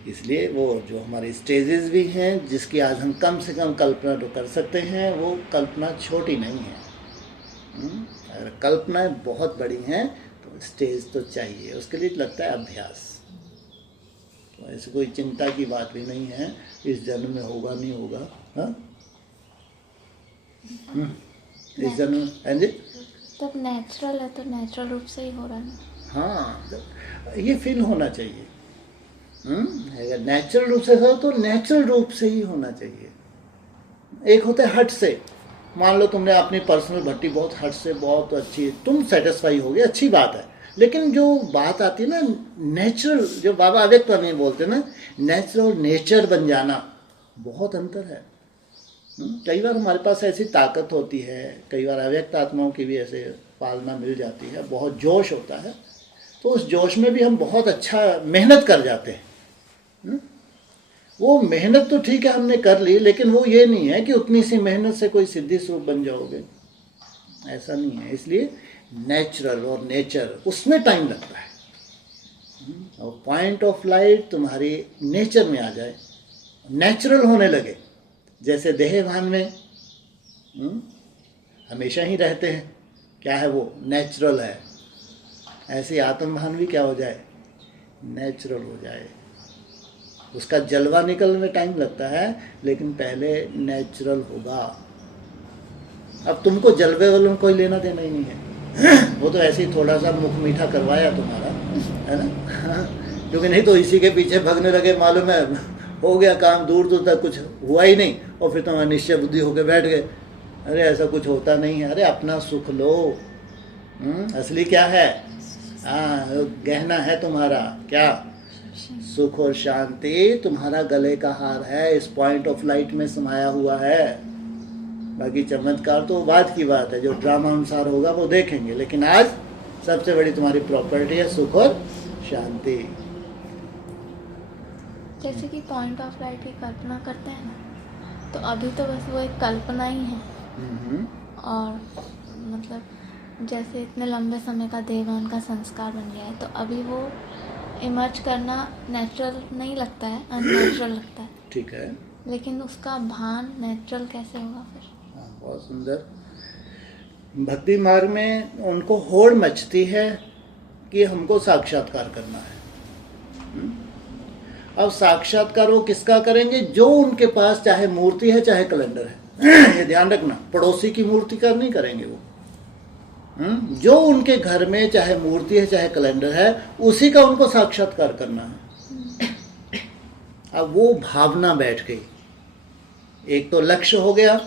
इसलिए वो जो हमारे स्टेजेस भी हैं जिसकी आज हम कम से कम कल्पना तो कर सकते हैं, वो कल्पना छोटी नहीं है। अगर कल्पनाएं बहुत बड़ी हैं तो स्टेज तो चाहिए, उसके लिए लगता है अभ्यास। तो ऐसी कोई चिंता की बात भी नहीं है इस जन्म में होगा नहीं होगा। हाँ इस जन्म में तब नेचुरल है तो नेचुरल रूप से ही हो रहा है। हाँ ये फील होना चाहिए। अगर नेचुरल रूप से हो तो नेचुरल रूप से ही होना चाहिए। एक होता है हट से, मान लो तुमने अपनी पर्सनल भट्टी बहुत हट से बहुत अच्छी, तुम सेटिस्फाई हो गए, अच्छी बात है, लेकिन जो बात आती है ना नेचुरल, जो बाबा अव्यक्त नहीं बोलते ना, नेचुरल नेचर बन जाना, बहुत अंतर है। कई बार हमारे पास ऐसी ताकत होती है, कई बार अव्यक्त आत्माओं की भी ऐसे पालना मिल जाती है, बहुत जोश होता है, तो उस जोश में भी हम बहुत अच्छा मेहनत कर जाते हैं। वो मेहनत तो ठीक है हमने कर ली, लेकिन वो ये नहीं है कि उतनी सी मेहनत से कोई सिद्धि स्वरूप बन जाओगे, ऐसा नहीं है। इसलिए नेचुरल और नेचर उसमें टाइम लगता है, और पॉइंट ऑफ लाइट तुम्हारी नेचर में आ जाए, नेचुरल होने लगे, जैसे देह भान में हमेशा ही रहते हैं, क्या है वो नेचुरल है, ऐसे आत्म भान भी क्या हो जाए, नेचुरल हो जाए। उसका जलवा निकलने में टाइम लगता है, लेकिन पहले नेचुरल होगा। अब तुमको जलवे वालों कोई लेना देना ही नहीं है, वो तो ऐसे ही थोड़ा सा मुख मीठा करवाया तुम्हारा, है ना, क्योंकि नहीं तो इसी के पीछे भागने लगे, मालूम है हो गया काम, दूर दूर तक कुछ हुआ ही नहीं, और फिर तुम्हारा निश्चय बुद्धि होकर बैठ गए। अरे ऐसा कुछ होता नहीं है, अरे अपना सुख लो। असली क्या है, गहना है तुम्हारा क्या, सुख और शांति तुम्हारा गले का हार है, इस पॉइंट ऑफ लाइट में समाया हुआ है। बाकी चमत्कार तो बाद की बात है, जो ड्रामा अनुसार होगा वो देखेंगे, लेकिन आज सबसे बड़ी तुम्हारी प्रॉपर्टी है सुख और शांति। जैसे कि पॉइंट ऑफ लाइट की कल्पना करते हैं ना, तो अभी तो बस वो एक कल्पना ही है, और मतलब जैसे इतने लंबे समय का देवान का संस्कार बन गया है, तो अभी वो इमर्ज करना नेचुरल नहीं लगता है, अननेचुरल लगता है। ठीक है, लेकिन उसका भान नेचुरल कैसे होगा फिर? बहुत सुंदर। भक्ति मार्ग में उनको होड़ मचती है कि हमको साक्षात्कार करना है। अब साक्षात्कार वो किसका करेंगे, जो उनके पास चाहे मूर्ति है चाहे कैलेंडर है। ये ध्यान रखना, पड़ोसी की मूर्ति का नहीं करेंगे वो। जो उनके घर में चाहे मूर्ति है चाहे कैलेंडर है, उसी का उनको साक्षात्कार करना है। अब वो भावना बैठ गई, एक तो लक्ष्य हो गया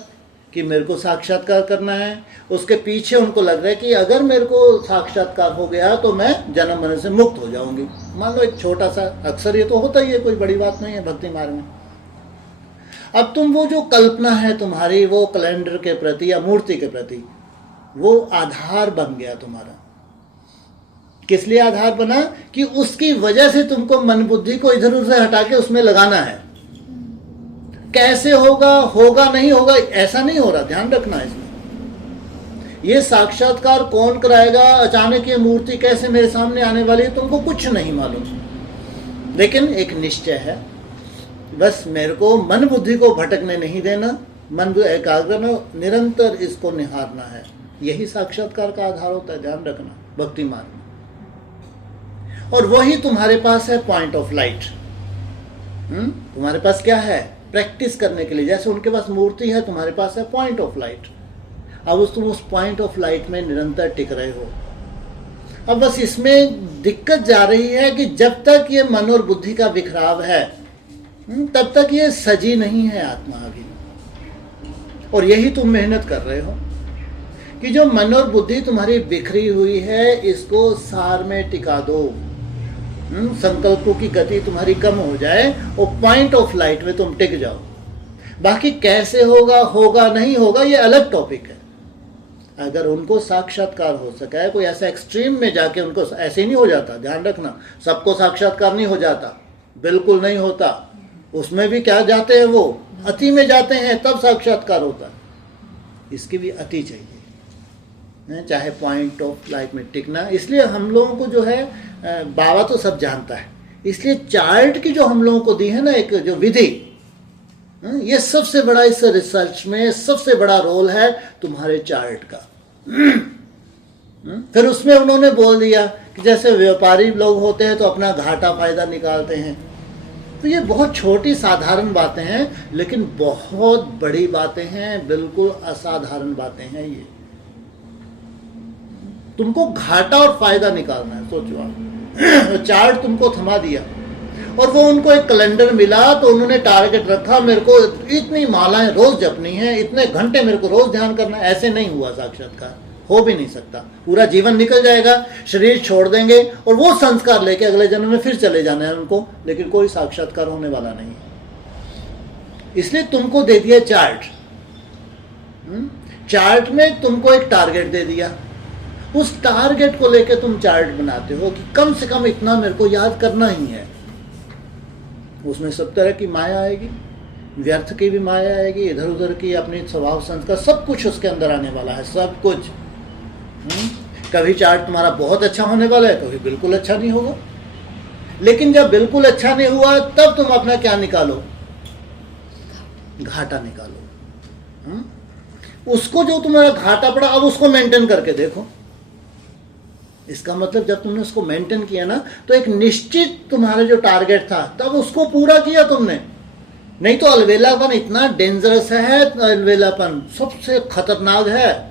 कि मेरे को साक्षात्कार करना है, उसके पीछे उनको लग रहा है कि अगर मेरे को साक्षात्कार हो गया तो मैं जन्म मरण से मुक्त हो जाऊंगी। मान लो एक छोटा सा, अक्सर ये तो होता ही है, कोई बड़ी बात नहीं है भक्ति मार्ग में। अब तुम वो जो कल्पना है तुम्हारी, वो कैलेंडर के प्रति या मूर्ति के प्रति, वो आधार बन गया तुम्हारा। किस लिए आधार बना, कि उसकी वजह से तुमको मन बुद्धि को इधर उधर हटा के उसमें लगाना है। कैसे होगा, होगा नहीं होगा, ऐसा नहीं हो रहा, ध्यान रखना इसमें। ये साक्षात्कार कौन कराएगा, अचानक ये मूर्ति कैसे मेरे सामने आने वाली है, तुमको कुछ नहीं मालूम, लेकिन एक निश्चय है, बस मेरे को मन बुद्धि को भटकने नहीं देना, मन एकाग्र में निरंतर इसको निहारना है। यही साक्षात्कार का आधार होता है, ध्यान रखना भक्ति मार्ग में। और वही तुम्हारे पास है पॉइंट ऑफ लाइट। तुम्हारे पास क्या है, प्रैक्टिस करने के लिए। जैसे उनके पास मूर्ति है, तुम्हारे पास है पॉइंट ऑफ लाइट। अब तुम उस पॉइंट ऑफ लाइट में निरंतर टिक रहे हो। अब बस इसमें दिक्कत जा रही है कि जब तक ये मन और बुद्धि का बिखराव है, तब तक ये सजी नहीं है आत्मा अभी। और यही तुम मेहनत कर रहे हो कि जो मन और बुद्धि तुम्हारी बिखरी हुई है, इसको सार में टिका दो। संकल्पों की गति तुम्हारी कम हो जाए और पॉइंट ऑफ लाइट में तुम टिक जाओ। बाकी कैसे होगा, होगा नहीं होगा, ये अलग टॉपिक है। अगर उनको साक्षात्कार हो सका है, कोई ऐसा एक्सट्रीम में जाके उनको ऐसे नहीं हो जाता, ध्यान रखना, सबको साक्षात्कार नहीं हो जाता, बिल्कुल नहीं होता। उसमें भी क्या जाते हैं, वो अति में जाते हैं, तब साक्षात्कार होता है। इसकी भी अति चाहिए, चाहे पॉइंट ऑफ लाइट में टिकना। इसलिए हम लोगों को जो है, बाबा तो सब जानता है, इसलिए चार्ट की जो हम लोगों को दी है ना एक जो विधि, ये सबसे बड़ा इस रिसर्च में सबसे बड़ा रोल है तुम्हारे चार्ट का। फिर उसमें उन्होंने बोल दिया कि जैसे व्यापारी लोग होते हैं तो अपना घाटा फायदा निकालते हैं। तो ये बहुत छोटी साधारण बातें हैं, लेकिन बहुत बड़ी बातें हैं, बिल्कुल असाधारण बातें हैं। ये तुमको घाटा और फायदा निकालना है, सोचो आप। चार्ट तुमको थमा दिया और वो उनको एक कैलेंडर मिला तो उन्होंने टारगेट रखा, मेरे को इतनी मालाएं रोज जपनी है, इतने घंटे मेरे को रोज ध्यान करना है। ऐसे नहीं हुआ साक्षात्कार, हो भी नहीं सकता। पूरा जीवन निकल जाएगा, शरीर छोड़ देंगे और वो संस्कार लेके अगले जन्म में फिर चले जाना है उनको, लेकिन कोई साक्षात्कार होने वाला नहीं है। इसलिए तुमको दे दिया चार्ट, चार्ट में तुमको एक टारगेट दे दिया, उस टारगेट को लेके तुम चार्ट बनाते हो कि कम से कम इतना मेरे को याद करना ही है। उसमें सब तरह की माया आएगी, व्यर्थ की भी माया आएगी, इधर उधर की अपनी स्वभाव संस्कार सब कुछ उसके अंदर आने वाला है, सब कुछ। कभी चार्ट तुम्हारा बहुत अच्छा होने वाला है, कभी बिल्कुल अच्छा नहीं होगा। लेकिन जब बिल्कुल अच्छा नहीं हुआ तब तुम अपना क्या निकालो, घाटा निकालो। उसको जो तुम्हारा घाटा पड़ा अब उसको मेंटेन करके देखो। इसका मतलब जब तुमने उसको मेंटेन किया ना, तो एक निश्चित तुम्हारा जो टारगेट था तब उसको पूरा किया तुमने। नहीं तो अलवेलापन इतना डेंजरस है, अलवेलापन सबसे खतरनाक है।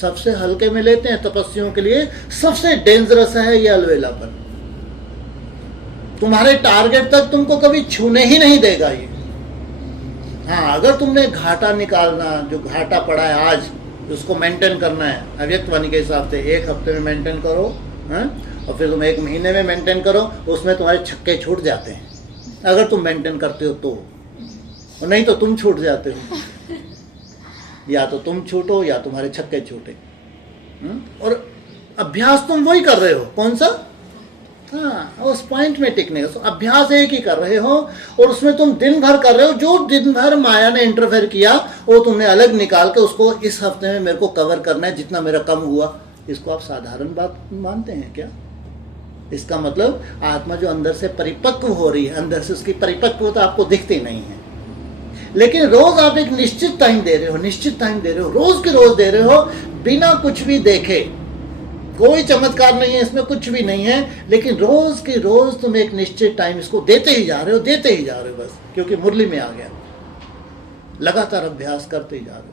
सबसे हल्के में लेते हैं तपस्वियों के लिए, सबसे डेंजरस है ये अलवेलापन। तुम्हारे टारगेट तक तुमको कभी छूने ही नहीं देगा ये। हाँ, अगर तुमने घाटा निकालना, जो घाटा पड़ा है आज, उसको मेंटेन करना है अव्यक्त वाणी के हिसाब से, 1 हफ्ते में मेंटेन करो, और फिर तुम 1 महीने में मेंटेन करो, उसमें तुम्हारे छक्के छूट जाते हैं अगर तुम मेंटेन करते हो तो, और नहीं तो तुम छूट जाते हो। या तो तुम छूटो या तुम्हारे छक्के छूटे। और अभ्यास तुम वही कर रहे हो, कौन सा? हाँ, उस पॉइंट में टिकने का अभ्यास एक ही कर रहे हो, और उसमें तुम दिन भर कर रहे हो। जो दिन भर माया ने इंटरफेयर किया वो तुमने अलग निकाल के उसको इस हफ्ते में मेरे को कवर करना है, जितना मेरा कम हुआ। इसको आप साधारण बात मानते हैं क्या? इसका मतलब आत्मा जो अंदर से परिपक्व हो रही है, अंदर से उसकी परिपक्वता आपको दिखती नहीं है। लेकिन रोज आप एक निश्चित टाइम दे रहे हो, निश्चित टाइम दे रहे हो, रोज के रोज दे रहे हो, बिना कुछ भी देखे। कोई चमत्कार नहीं है इसमें, कुछ भी नहीं है, लेकिन रोज की रोज तुम एक निश्चित टाइम इसको देते ही जा रहे हो, देते ही जा रहे हो, बस क्योंकि मुरली में आ गया। लगातार अभ्यास करते ही जा रहे हो।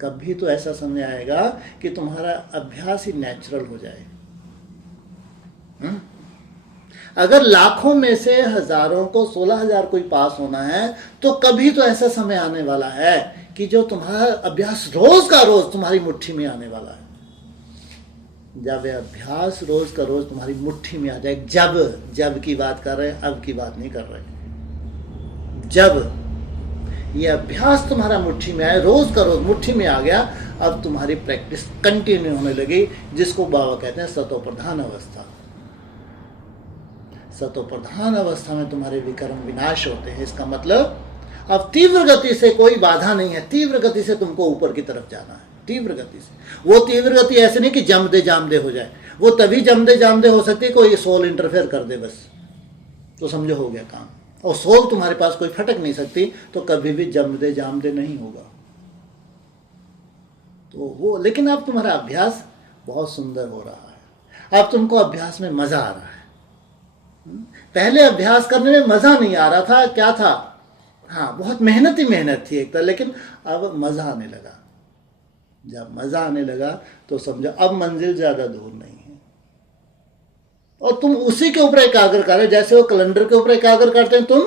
कभी तो ऐसा समय आएगा कि तुम्हारा अभ्यास ही नेचुरल हो जाए। अगर लाखों में से हजारों को 16,000 कोई पास होना है, तो कभी तो ऐसा समय आने वाला है कि जो तुम्हारा अभ्यास रोज का रोज तुम्हारी मुट्ठी में आने वाला है। जब यह अभ्यास रोज का रोज तुम्हारी मुट्ठी में आ जाए, जब की बात कर रहे हैं, अब की बात नहीं कर रहे। जब यह अभ्यास तुम्हारा मुट्ठी में आए, रोज का रोज मुट्ठी में आ गया, अब तुम्हारी प्रैक्टिस कंटिन्यू होने लगी, जिसको बाबा कहते हैं सतो प्रधान अवस्था। सतो प्रधान अवस्था में तुम्हारे विकर्म विनाश होते हैं। इसका मतलब अब तीव्र गति से कोई बाधा नहीं है, तीव्र गति से तुमको ऊपर की तरफ जाना है, तीव्र गति से। वो तीव्र गति ऐसे नहीं कि जमदे जामदे हो जाए, वो तभी जमदे जामदे हो सकती है कोई सोल इंटरफेयर कर दे, बस तो समझो हो गया काम। और सोल तुम्हारे पास कोई फटक नहीं सकती, तो कभी भी जमदे जामदे नहीं होगा। तो वो, लेकिन अब तुम्हारा अभ्यास बहुत सुंदर हो रहा है, अब तुमको अभ्यास में मजा आ रहा है। पहले अभ्यास करने में मजा नहीं आ रहा था, क्या था? हाँ, बहुत मेहनत ही मेहनत थी एक तरह, लेकिन अब मजा आने लगा। जब मजा आने लगा तो समझो अब मंजिल ज्यादा दूर नहीं है, और तुम उसी के ऊपर एकाग्र कर रहे हो। जैसे वो कैलेंडर के ऊपर एकाग्र करते हैं, तुम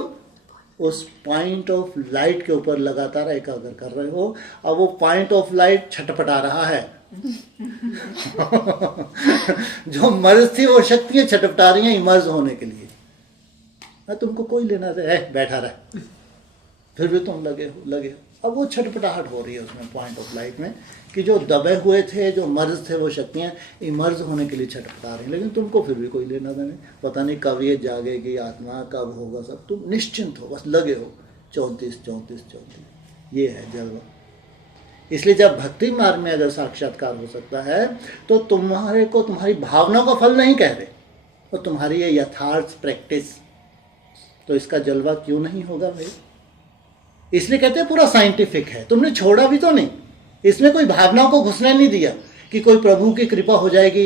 उस पॉइंट ऑफ लाइट के ऊपर लगातार एकाग्र कर रहे हो। अब वो पॉइंट ऑफ लाइट छटपटा रहा है। जो मर्ज थी वो शक्तियां छटपटा रही हैं इमर्ज होने के लिए। तुमको कोई लेना है, बैठा रहे, फिर भी तुम लगे हो। अब वो छटपटाहट हो रही है उसमें, पॉइंट ऑफ लाइट में, कि जो दबे हुए थे, जो मर्ज थे, वो शक्तियां इमर्ज होने के लिए छटपटा रही हैं, लेकिन तुमको फिर भी कोई लेना देना। पता नहीं कब ये जागेगी आत्मा, कब होगा सब, तुम निश्चिंत हो, बस लगे हो। 34 ये है जलवा। इसलिए जब भक्ति मार्ग में अगर साक्षात्कार हो सकता है, तो तुम्हारे को तुम्हारी भावना का फल नहीं कह रहे, और तुम्हारी ये यथार्थ प्रैक्टिस, तो इसका जलवा क्यों नहीं होगा भाई? इसलिए कहते हैं पूरा साइंटिफिक है। तुमने छोड़ा भी तो नहीं, इसमें कोई भावना को घुसने नहीं दिया कि कोई प्रभु की कृपा हो जाएगी,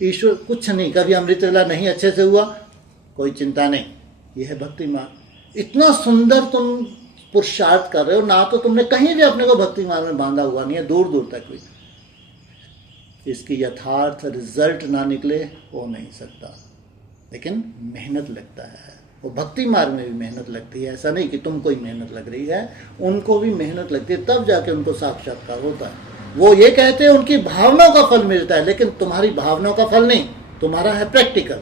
ईश्वर कुछ नहीं। कभी अमृत वेला नहीं अच्छे से हुआ, कोई चिंता नहीं। यह है भक्ति मार्ग। इतना सुंदर तुम पुरुषार्थ कर रहे हो, ना तो तुमने कहीं भी अपने को भक्ति मार्ग में बांधा हुआ नहीं है, दूर दूर तक भी। इसकी यथार्थ रिजल्ट ना निकले हो नहीं सकता, लेकिन मेहनत लगता है। वो भक्ति मार्ग में भी मेहनत लगती है, ऐसा नहीं कि तुमको ही मेहनत लग रही है, उनको भी मेहनत लगती है, तब जाके उनको साक्षात्कार होता है। वो ये कहते हैं उनकी भावनाओं का फल मिलता है, लेकिन तुम्हारी भावनाओं का फल नहीं, तुम्हारा है प्रैक्टिकल।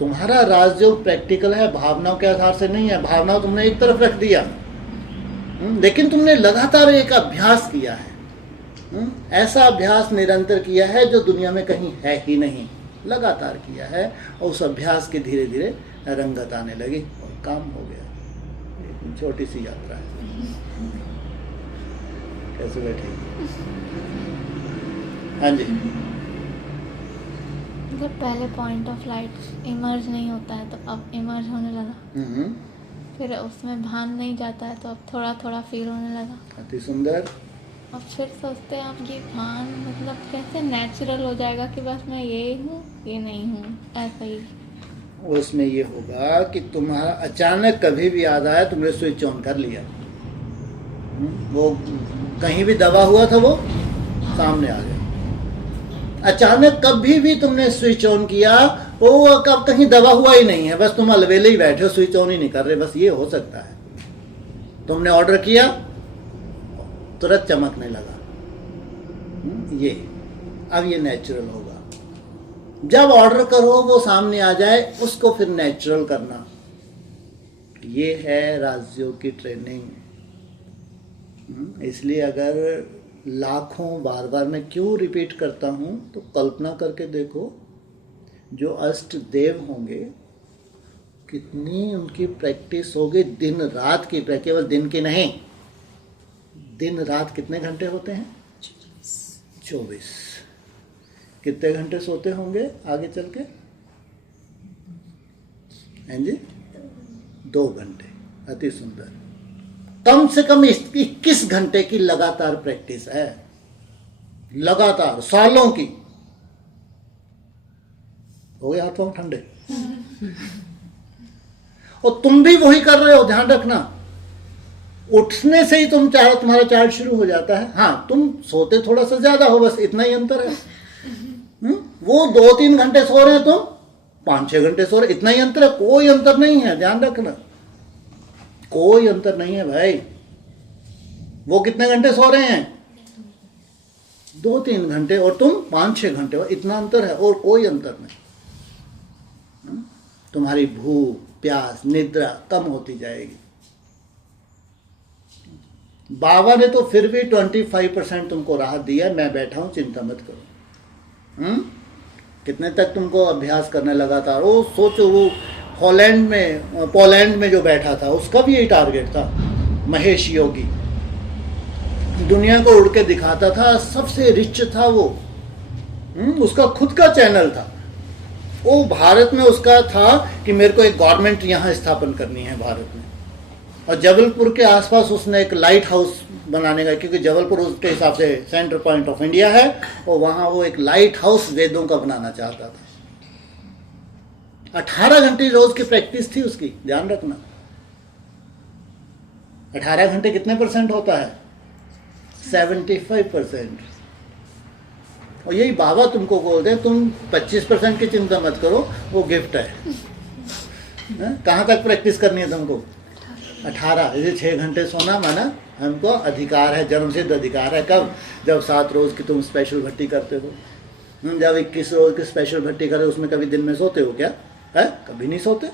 तुम्हारा राजयोग प्रैक्टिकल है, भावनाओं के आधार से नहीं है। भावनाओं तुमने एक तरफ रख दिया, लेकिन तुमने लगातार एक अभ्यास किया है, ऐसा अभ्यास निरंतर किया है जो दुनिया में कहीं है ही नहीं, लगातार किया है, और उस अभ्यास की धीरे धीरे रंगत आने लगी और काम हो गया। एक छोटी सी यात्रा है। कैसे बैठे? हाँ जी। जब पहले पॉइंट ऑफ लाइट इमर्ज नहीं होता है तो अब इमर्ज होने लगा, फिर उसमें भान नहीं जाता है तो अब थोड़ा थोड़ा फील होने लगा। अति सुंदर। और फिर सोचते हैं अब ये भान मतलब कैसे नेचुरल हो जाएगा कि बस मैं ये हूँ ये नहीं हूँ, ऐसा ही। उसमें ये होगा कि तुम्हारा अचानक कभी भी याद आया, तुमने स्विच ऑन कर लिया, वो कहीं भी दबा हुआ था वो सामने आ गया। अचानक कभी भी तुमने स्विच ऑन किया, वो कब कहीं दबा हुआ ही नहीं है, बस तुम अलवेले ही बैठे हो, स्विच ऑन ही नहीं कर रहे, बस ये हो सकता है। तुमने ऑर्डर किया, तुरंत चमकने लगा, ये अब ये नेचुरल होगा। जब ऑर्डर करो वो सामने आ जाए, उसको फिर नेचुरल करना, ये है राजयोग की ट्रेनिंग। इसलिए अगर लाखों बार बार मैं क्यों रिपीट करता हूँ, तो कल्पना करके देखो, जो अष्ट देव होंगे कितनी उनकी प्रैक्टिस होगी, दिन रात की प्रैक्टिस, केवल दिन की नहीं, दिन रात कितने घंटे होते हैं? 24। कितने घंटे सोते होंगे आगे चल के? हैं जी? 2 घंटे। अति सुंदर। कम से कम 21 घंटे की लगातार प्रैक्टिस है, लगातार सालों की। हो गए हाथों ठंडे? और तुम भी वही कर रहे हो, ध्यान रखना। उठने से ही तुम्हारा चार्ज शुरू हो जाता है। हाँ, तुम सोते थोड़ा सा ज्यादा हो, बस इतना ही अंतर है। वो 2-3 घंटे सो रहे हैं, तुम 5-6 घंटे सो रहे, इतना ही अंतर है, कोई अंतर नहीं है, ध्यान रखना, कोई अंतर नहीं है भाई। वो कितने घंटे सो रहे हैं? 2-3 घंटे, और तुम 5-6 घंटे, इतना अंतर है, और कोई अंतर नहीं। तुम्हारी भूख, प्यास, निद्रा कम होती जाएगी। बाबा ने तो फिर भी 25% तुमको राहत दिया, मैं बैठा हूं, चिंता मत करो। कितने तक तुमको अभ्यास करने लगातार? वो सोचो, वो पोलैंड में जो बैठा था, उसका भी यही टारगेट था। महेश योगी दुनिया को उड़ के दिखाता था, सबसे रिच था वो। उसका खुद का चैनल था। वो भारत में उसका था कि मेरे को एक गवर्नमेंट यहाँ स्थापन करनी है भारत में, और जबलपुर के आसपास उसने एक लाइट हाउस बनाने का, क्योंकि जबलपुर उसके हिसाब से सेंटर पॉइंट ऑफ इंडिया है, और वहां वो एक लाइट हाउस वेदों का बनाना चाहता था। 18 घंटे रोज की प्रैक्टिस थी उसकी, ध्यान रखना। 18 घंटे कितने % होता है? 75%। और यही बाबा तुमको बोलते हैं, तुम 25% की चिंता मत करो, वो गिफ्ट है। कहाँ तक प्रैक्टिस करनी है तुमको? 18। जैसे 6 घंटे सोना माना हमको अधिकार है, जन्मसिद्ध अधिकार है। कब? जब 7 रोज की तुम स्पेशल भट्टी करते हो। जब 21 रोज की स्पेशल भट्टी करे, उसमें कभी दिन में सोते हो क्या? है? कभी नहीं सोते,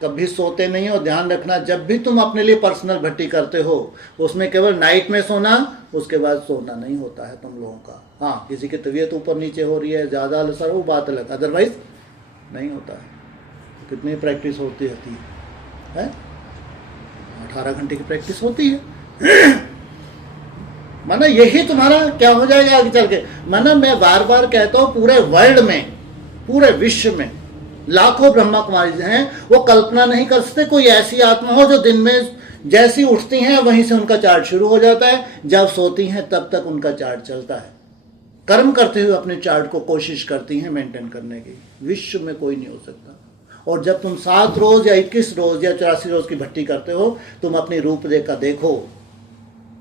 कभी सोते नहीं हो। ध्यान रखना, जब भी तुम अपने लिए पर्सनल भट्टी करते हो, उसमें केवल नाइट में सोना, उसके बाद सोना नहीं होता है तुम लोगों का। हाँ, किसी की तबीयत ऊपर नीचे हो रही है, ज़्यादा अलसर, वो बात अलग, अदरवाइज नहीं होता है। कितनी प्रैक्टिस होती है? 18 घंटे की प्रैक्टिस होती है। माना यही तुम्हारा क्या हो जाएगा आगे चल के। माना मैं बार बार कहता हूँ, पूरे वर्ल्ड में, पूरे विश्व में लाखों ब्रह्मा कुमारी हैं, वो कल्पना नहीं कर सकते कोई ऐसी आत्मा हो जो दिन में जैसी उठती हैं वहीं से उनका चार्ज शुरू हो जाता है, जब सोती हैं तब तक उनका चार्ज चलता है। कर्म करते हुए अपने चार्ट को कोशिश करती हैं मेंटेन करने की। विश्व में कोई नहीं हो सकता। और जब तुम 7 रोज या 21 रोज या 84 रोज की भट्टी करते हो, तुम अपनी रूपरेखा देखो,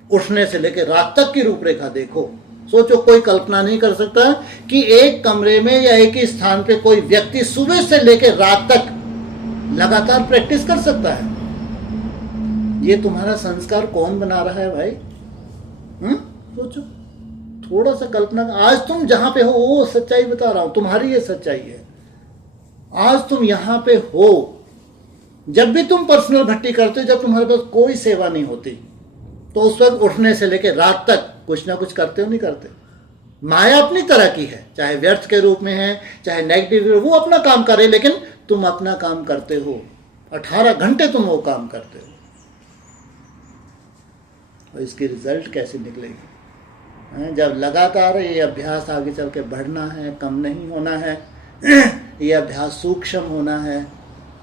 उठने से लेकर रात तक की रूपरेखा देखो, सोचो, कोई कल्पना नहीं कर सकता कि एक कमरे में या एक ही स्थान पे कोई व्यक्ति सुबह से लेकर रात तक लगातार प्रैक्टिस कर सकता है। ये तुम्हारा संस्कार कौन बना रहा है भाई? सोचो, थोड़ा सा कल्पना। आज तुम जहां पे हो वो सच्चाई बता रहा हूं, तुम्हारी ये सच्चाई है। आज तुम यहां पे हो, जब भी तुम पर्सनल भट्टी करते हो, जब तुम्हारे पास कोई सेवा नहीं होती, तो उस वक्त उठने से लेकर रात तक कुछ ना कुछ करते हो, नहीं करते? माया अपनी तरह की है, चाहे व्यर्थ के रूप में है, चाहे नेगेटिव, वो अपना काम करे, लेकिन तुम अपना काम करते हो। 18 घंटे तुम वो काम करते हो, और इसकी रिजल्ट कैसे निकलेगी? जब लगातार ये अभ्यास आगे चल के बढ़ना है, कम नहीं होना है, ये अभ्यास सूक्ष्म होना है,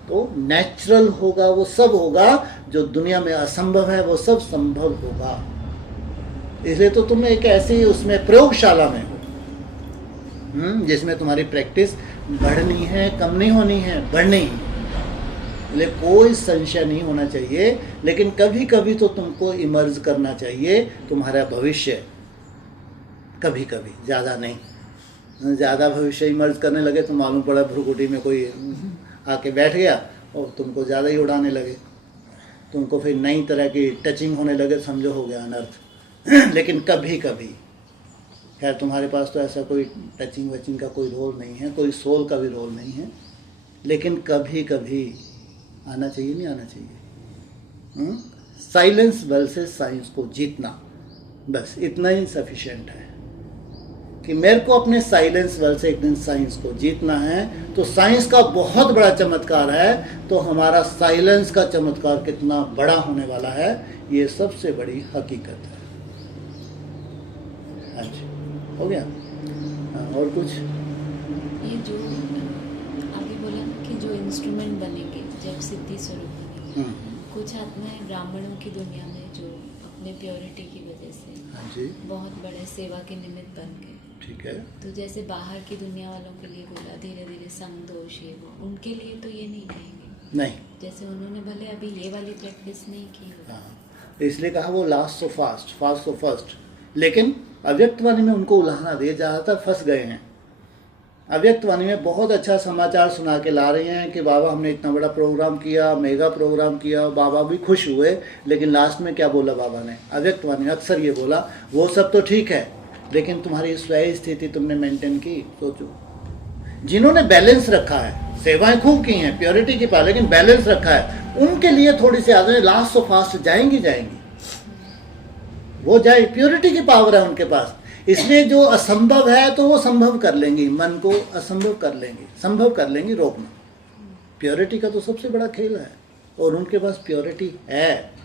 तो नेचुरल होगा, वो सब होगा जो दुनिया में असंभव है, वो सब संभव होगा। इसलिए तो तुम एक ऐसी उसमें प्रयोगशाला में हो जिसमें तुम्हारी प्रैक्टिस बढ़नी है, कम नहीं होनी है, बढ़नी है। इसलिए कोई संशय नहीं होना चाहिए, लेकिन कभी कभी तो तुमको इमर्ज करना चाहिए तुम्हारा भविष्य, कभी कभी, ज़्यादा नहीं। ज़्यादा भविष्य इमर्ज करने लगे तो मालूम पड़ा भ्रुकुटी में कोई आके बैठ गया और तुमको ज़्यादा ही उड़ाने लगे, तुमको फिर नई तरह की टचिंग होने लगे, समझो हो गया अनर्थ। लेकिन कभी कभी, खैर तुम्हारे पास तो ऐसा कोई टचिंग वचिंग का कोई रोल नहीं है, कोई सोल का भी रोल नहीं है, लेकिन कभी कभी आना चाहिए, नहीं आना चाहिए? साइलेंस बल से साइंस को जीतना, बस इतना ही सफिशिएंट है कि मेरे को अपने साइलेंस बल से एक दिन साइंस को जीतना है। तो साइंस का बहुत बड़ा चमत्कार है, तो हमारा साइलेंस का चमत्कार कितना बड़ा होने वाला है, ये सबसे बड़ी हकीकत है। हाँ जी, हो गया? और कुछ? ये जो आगे बोला ना कि जो इंस्ट्रूमेंट बनेंगे जब सिद्धि स्वरूप बनेंगे, कुछ आत्माएं ब्राह्मणों की दुनिया में जो अपने प्योरिटी की वजह से हाँ जी, बहुत बड़े सेवा के निमित्त बन गए। ठीक है। तो जैसे बाहर की दुनिया वालों के लिए बोला धीरे धीरे संग दोष ये वो, उनके लिए तो ये नहीं कहेंगे, नहीं, जैसे उन्होंने भले अभी ये वाली प्रैक्टिस नहीं की हो। हाँ, इसलिए कहा वो last so fast, fast so first. लेकिन अव्यक्तवाणी में उनको उलाहना दिए, ज़्यादातर फंस गए हैं। अव्यक्तवाणी में बहुत अच्छा समाचार सुना के ला रहे हैं कि बाबा हमने इतना बड़ा प्रोग्राम किया, मेगा प्रोग्राम किया, बाबा भी खुश हुए, लेकिन लास्ट में क्या बोला बाबा ने? अव्यक्तवाणी में अक्सर ये बोला, वो सब तो ठीक है, लेकिन तुम्हारी स्वयं स्थिति तुमने मेंटेन की? सोचो, जिन्होंने बैलेंस रखा है, सेवाएं खूब की हैं, प्योरिटी की पास, लेकिन बैलेंस रखा है, उनके लिए थोड़ी सी आदतें लास्ट सो फास्ट जाएंगी, वो जाए, प्योरिटी की पावर है उनके पास। इसलिए जो असंभव है तो वो संभव कर लेंगी, मन को असंभव कर लेंगी, संभव कर लेंगी रोकना। प्योरिटी का तो सबसे बड़ा खेल है, और उनके पास प्योरिटी है।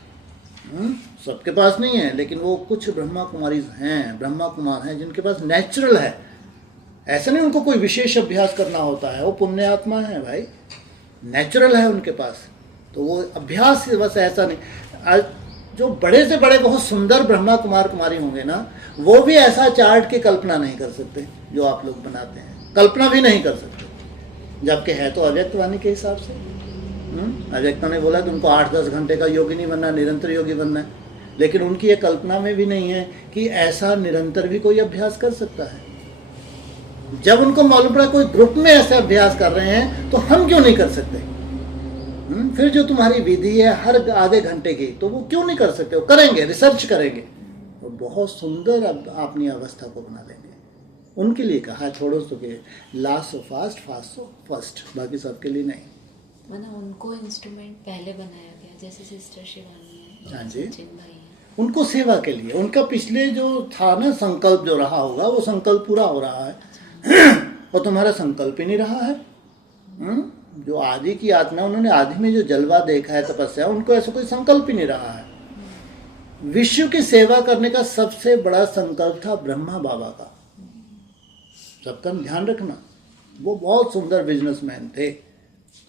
सबके पास नहीं है, लेकिन वो कुछ ब्रह्मा कुमारी हैं, ब्रह्मा कुमार हैं जिनके पास नेचुरल है। ऐसा नहीं उनको कोई विशेष अभ्यास करना होता है, वो पुण्य आत्मा है भाई, नेचुरल है उनके पास। तो वो अभ्यास बस ऐसा नहीं। जो बड़े से बड़े बहुत सुंदर ब्रह्मा कुमार कुमारी होंगे ना, वो भी ऐसा चार्ट की कल्पना नहीं कर सकते जो आप लोग बनाते हैं, कल्पना भी नहीं कर सकते, जबकि है तो अव्यक्तवाणी के हिसाब से। अव्यक्ता ने बोला कि उनको 8-10 घंटे का योगी नहीं बनना, निरंतर योगी बनना है, लेकिन उनकी ये कल्पना में भी नहीं है कि ऐसा निरंतर भी कोई अभ्यास कर सकता है। जब उनको मालूम पड़ा कोई ग्रुप में ऐसा अभ्यास कर रहे हैं, तो हम क्यों नहीं कर सकते? फिर जो तुम्हारी विधि है हर आधे घंटे की, तो वो क्यों नहीं कर सकते? वो करेंगे, रिसर्च करेंगे और बहुत सुंदर अपनी अवस्था को बना लेंगे। उनके लिए कहा छोड़ो तो के last so fast, fast so first, बाकी सबके लिए नहीं। मतलब उनको इंस्ट्रूमेंट पहले बनाया गया, जैसे सिस्टर शिवानी है, हाँ जी, सचिन भाई है, उनको सेवा के लिए। उनका पिछले जो था ना संकल्प जो रहा होगा, वो संकल्प पूरा हो रहा है और तुम्हारा संकल्प ही नहीं रहा है। जो आदि की आत्मा, उन्होंने आदि में जो जलवा देखा है, तपस्या, उनको ऐसा कोई संकल्प ही नहीं रहा है। विश्व की सेवा करने का सबसे बड़ा संकल्प था ब्रह्मा बाबा का। सबका ध्यान रखना, वो बहुत सुंदर बिजनेसमैन थे।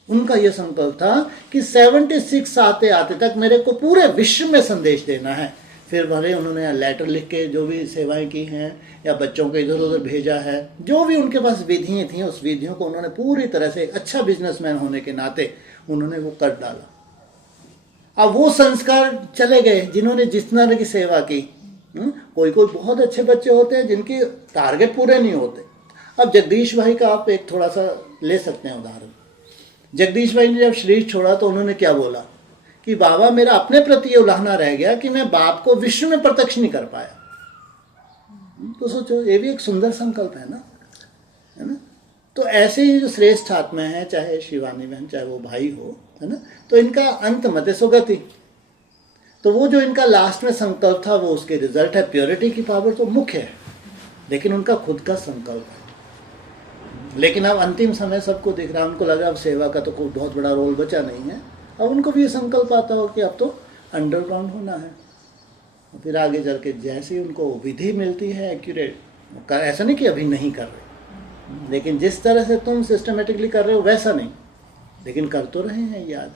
उनका यह संकल्प था कि 76 आते आते तक मेरे को पूरे विश्व में संदेश देना है। फिर भले उन्होंने लेटर लिख के जो भी सेवाएं की हैं या बच्चों को इधर उधर भेजा है, जो भी उनके पास विधियाँ थी, उस विधियों को उन्होंने पूरी तरह से एक अच्छा बिजनेसमैन होने के नाते उन्होंने वो कर डाला। अब वो संस्कार चले गए जिन्होंने जिस तरह की सेवा की, कोई कोई बहुत अच्छे बच्चे होते हैं जिनके टारगेट पूरे नहीं होते। अब जगदीश भाई का आप एक थोड़ा सा ले सकते हैं उदाहरण। जगदीश भाई ने जब शरीर छोड़ा तो उन्होंने क्या बोला कि बाबा मेरा अपने प्रति ये उलाहना रह गया कि मैं बाप को विश्व में प्रत्यक्ष नहीं कर पाया। तो सोचो ये भी एक सुंदर संकल्प है ना। तो ऐसे ही जो श्रेष्ठ आत्मा है, चाहे शिवानी बहन चाहे वो भाई हो, है ना, तो इनका अंत मत सुगति। तो वो जो इनका लास्ट में संकल्प था वो उसके रिजल्ट है। प्योरिटी की पावर तो मुख्य है, लेकिन उनका खुद का संकल्प है। लेकिन अब अंतिम समय सबको दिख रहा है, उनको लगा अब सेवा का तो कोई बहुत बड़ा रोल बचा नहीं है। अब उनको भी ये संकल्प आता हो कि अब तो अंडरग्राउंड होना है। फिर आगे चल के जैसे उनको विधि मिलती है एक्यूरेट, ऐसा नहीं कि अभी नहीं कर रहे, लेकिन जिस तरह से तुम सिस्टमेटिकली कर रहे हो वैसा नहीं, लेकिन कर तो रहे हैं याद।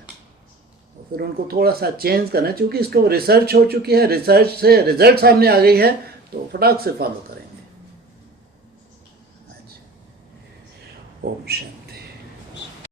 और फिर उनको थोड़ा सा चेंज करना है, क्योंकि इसको रिसर्च हो चुकी है, रिसर्च से रिजल्ट सामने आ गई है, तो फटाक से फॉलो करेंगे। ओम शांति।